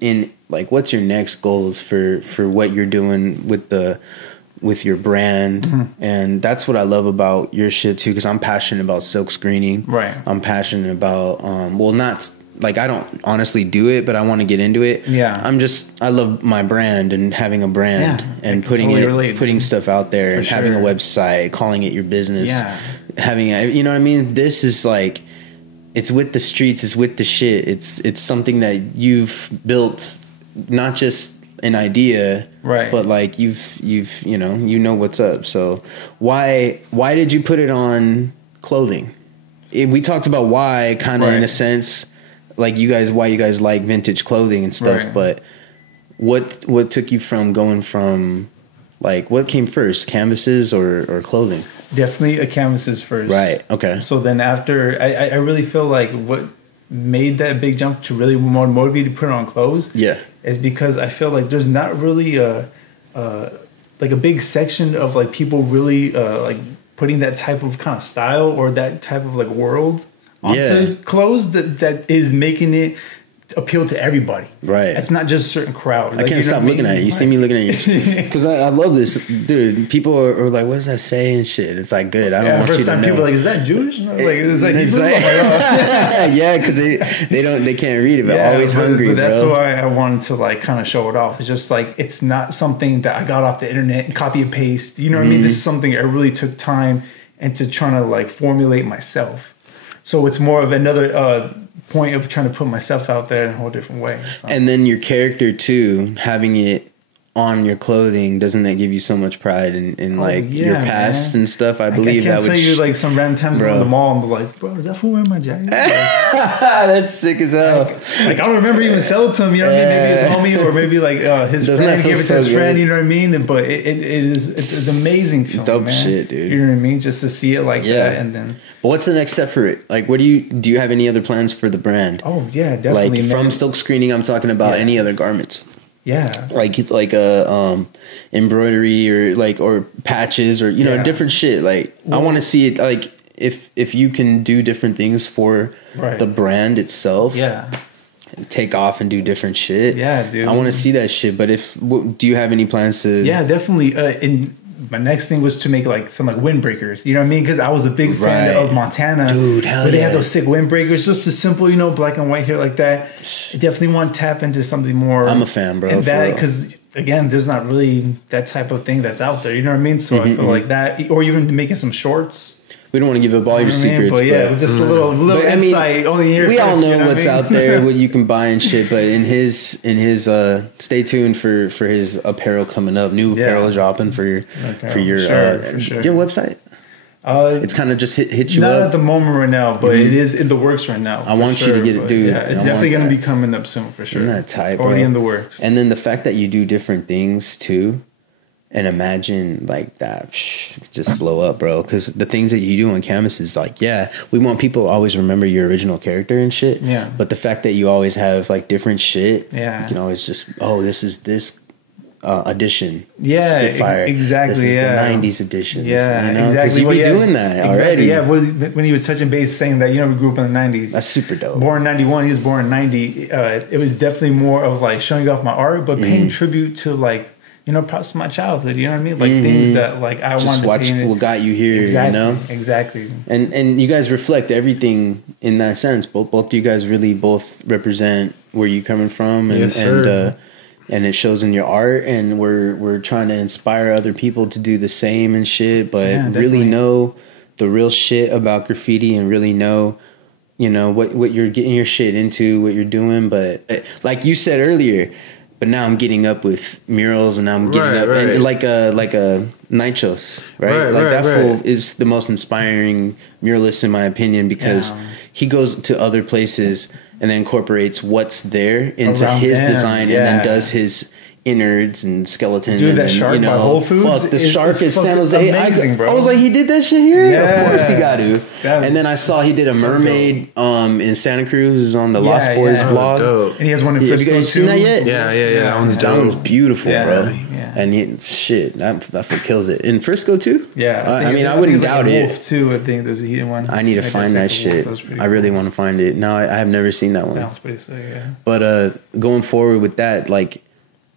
in like, what's your next goals for what you're doing with your brand? And that's what I love about your shit too, because I'm passionate about silk screening. I'm passionate about well, not like I don't honestly do it, but I want to get into it. I love my brand and having a brand and putting stuff out there and having a website, calling it your business, having you know what I mean? This is like, it's with the streets, it's with the shit. It's something that you've built, not just an idea, but like you've you know what's up. So why did you put it on clothing? We talked about why, kind of in a sense, like why you guys like vintage clothing and stuff, but what took you from going from, like, what came first, canvases or clothing? Definitely a canvases first. Okay. So then after, I really feel like what made that big jump to really more motivated to put it on clothes is because I feel like there's not really like a big section of like people really like putting that type of kind of style or that type of like world onto clothes that is making it appeal to everybody. It's not just a certain crowd. Like, I can't stop looking at it. You see me looking at you because I love this, dude. People are like, what does that say and shit? It's like, good. I don't want you to know. First time people are like, is that Jewish? Like, is that Hebrew? Yeah, because they can't read it, but always hungry, but that's why I wanted to like kind of show it off. It's just like, it's not something that I got off the internet and copy and paste. You know what I mean? This is something I really took time into trying to like formulate myself. So it's more of another point of trying to put myself out there in a whole different way. So. And then your character too, having it on your clothing, doesn't that give you so much pride in like your past and stuff? I believe that would. I can't tell you like some random times I'm in the mall and be like, bro, is that fool wearing my jacket? That's sick as hell. Like I don't remember even selling to him. You know what I mean? Maybe his homie or maybe like his friend gave it to his friend. You know what I mean? But it's an amazing film. Dope shit, dude. You know what I mean? Just to see it like that, and then. But what's the next step for it? Like, do you have any other plans for the brand? Oh yeah, definitely. Like from silk screening, I'm talking about any other garments. Yeah, like a embroidery or patches or different shit. Like I want to see it. Like if you can do different things for the brand itself. Take off and do different shit. Yeah, dude. I want to see that shit. But do you have any plans to? Yeah, definitely. my next thing was to make like some like windbreakers. You know what I mean? Because I was a big fan of Montana. Dude, hell yeah. They had those sick windbreakers. Just a simple, you know, black and white here like that. I definitely want to tap into something more. I'm a fan, bro. And that, because again, there's not really that type of thing that's out there. You know what I mean? So I feel like that, or even making some shorts. We don't want to give up all your secrets, but just a little insight. Only here. We all know what's out there, what you can buy and shit. But in his, stay tuned for his apparel coming up. New apparel dropping for your website. It's kind of just hit you not up. Not at the moment right now, but it is in the works right now. I want you to get it, dude. Yeah, it's definitely going to be coming up soon for sure. Isn't that tight, bro? Already in the works. And then the fact that you do different things too. And imagine like that just blow up, bro. Because the things that you do on canvas is like, we want people to always remember your original character and shit. Yeah. But the fact that you always have like different shit, you can always just, this is this edition. Yeah, Spitfire. Exactly. This is the 90s edition. Yeah, you know? exactly. Because you be doing that already. Yeah, when he was touching base saying that, you know, we grew up in the 90s. That's super dope. Born in 91, he was born in 90. It was definitely more of like showing off my art, but paying tribute to like, you know, parts of my childhood, you know what I mean? Like things that like I just wanted to watch paint. What got you here, exactly, you know? Exactly. And you guys reflect everything in that sense. Both you guys really both represent where you coming from, and and it shows in your art. And we're trying to inspire other people to do the same and shit, but really know the real shit about graffiti and really know, you know, what you're getting your shit into, what you're doing. But like you said earlier. But now I'm getting up with murals, and now I'm getting up and like a Nichos, right? Fool is the most inspiring muralist in my opinion, because he goes to other places and then incorporates what's there into around his design, and then does his innards and skeletons. Dude, that shark by Whole Foods. The shark in San Jose. Amazing, bro. I was like, he did that shit here? Yeah. Of course he got to. And then I saw he did a mermaid in Santa Cruz on the Lost Boys vlog. And he has one in Frisco too. Have you guys seen that yet? Yeah. That one's dope. That one's beautiful, bro. Yeah. And that fool kills it. In Frisco too? Yeah. I wouldn't doubt it. Wolf too, I think there's a heated one. I need to find that shit. I really want to find it. No, I have never seen that one. That was pretty sick, yeah. But going forward with that, like,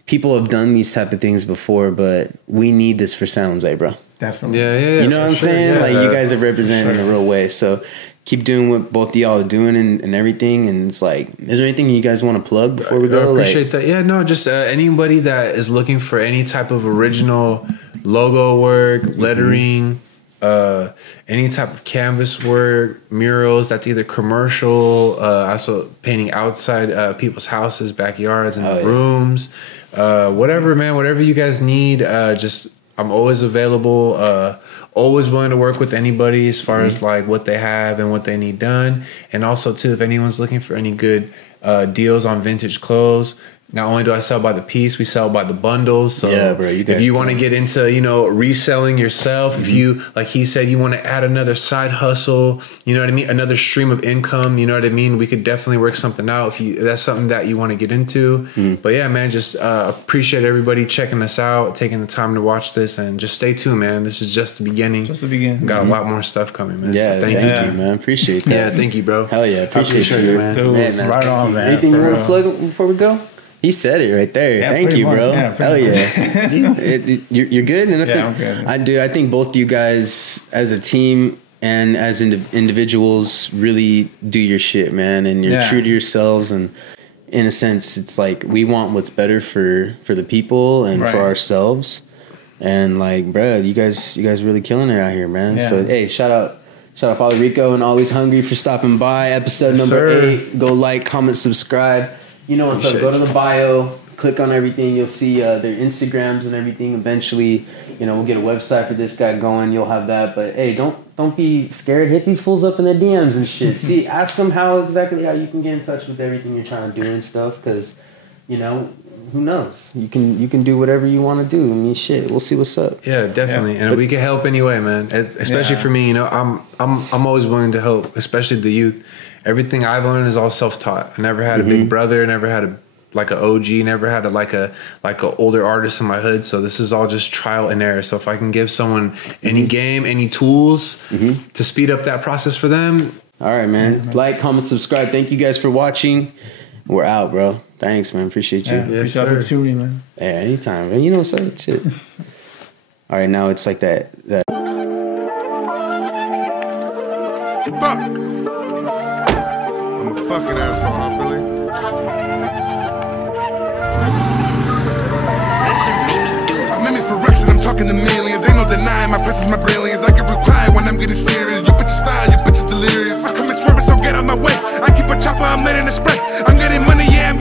people have done these type of things before, but we need this for San Jose, bro. Definitely. Yeah. You know what I'm saying? Yeah, like, you guys are representing in a real way. So keep doing what both of y'all are doing and everything. And it's like, is there anything you guys want to plug before we go? I appreciate that. Yeah, no, just anybody that is looking for any type of original logo work, lettering, any type of canvas work, murals that's either commercial, also painting outside people's houses, backyards, and rooms. Whatever, man, whatever you guys need, I'm always available, always willing to work with anybody as far as like what they have and what they need done. And also too, if anyone's looking for any good deals on vintage clothes, not only do I sell by the piece, we sell by the bundles. So bro, if you want to get into, you know, reselling yourself, if you, like he said, you want to add another side hustle, you know what I mean? Another stream of income, you know what I mean? We could definitely work something out if that's something that you want to get into. But yeah, man, just appreciate everybody checking us out, taking the time to watch this, and just stay tuned, man. This is just the beginning. Just the beginning. Got a lot more stuff coming, man. Yeah, so thank you, man. Appreciate that. Yeah, thank you, bro. Hell yeah, appreciate you, man. Dude, man. Right on, man. Anything you want to plug before we go? He said it right there. Yeah, thank you, much. bro. Yeah, hell yeah. You're good? And I'm good. I think both you guys as a team and as individuals really do your shit, man. And you're true to yourselves. And in a sense, it's like we want what's better for the people and for ourselves. And like, bro, you guys really killing it out here, man. Yeah. So, hey, shout out Father Rico and Always Hungry for stopping by. Episode number 8. Go like, comment, subscribe. You know what's up. Go to the bio, click on everything. You'll see their Instagrams and everything. Eventually, you know, we'll get a website for this guy going. You'll have that. But hey, don't be scared. Hit these fools up in their DMs and shit. See, ask them how you can get in touch with everything you're trying to do and stuff. Because, you know, who knows? You can do whatever you want to do. I mean, shit. We'll see what's up. Yeah, definitely. And we can help anyway, man. Especially for me, you know, I'm always willing to help, especially the youth. Everything I've learned is all self-taught. I never had a big brother, never had an OG, never had a older artist in my hood. So this is all just trial and error. So if I can give someone any game, any tools to speed up that process for them. All right, man. Like, comment, subscribe. Thank you guys for watching. We're out, bro. Thanks, man. Appreciate you. Yeah, appreciate the opportunity, man. Yeah, anytime, man. You know what's up? Shit. All right, now it's like that. Fuck. I'm a fucking asshole, I feel it. I'm in it for rex and I'm talking to millions. Ain't no denying my presence, my brilliance. I get real quiet when I'm getting serious. You bitches foul, you bitches delirious. I come and swerving, so get out my way. I keep a chopper, I'm letting it spray.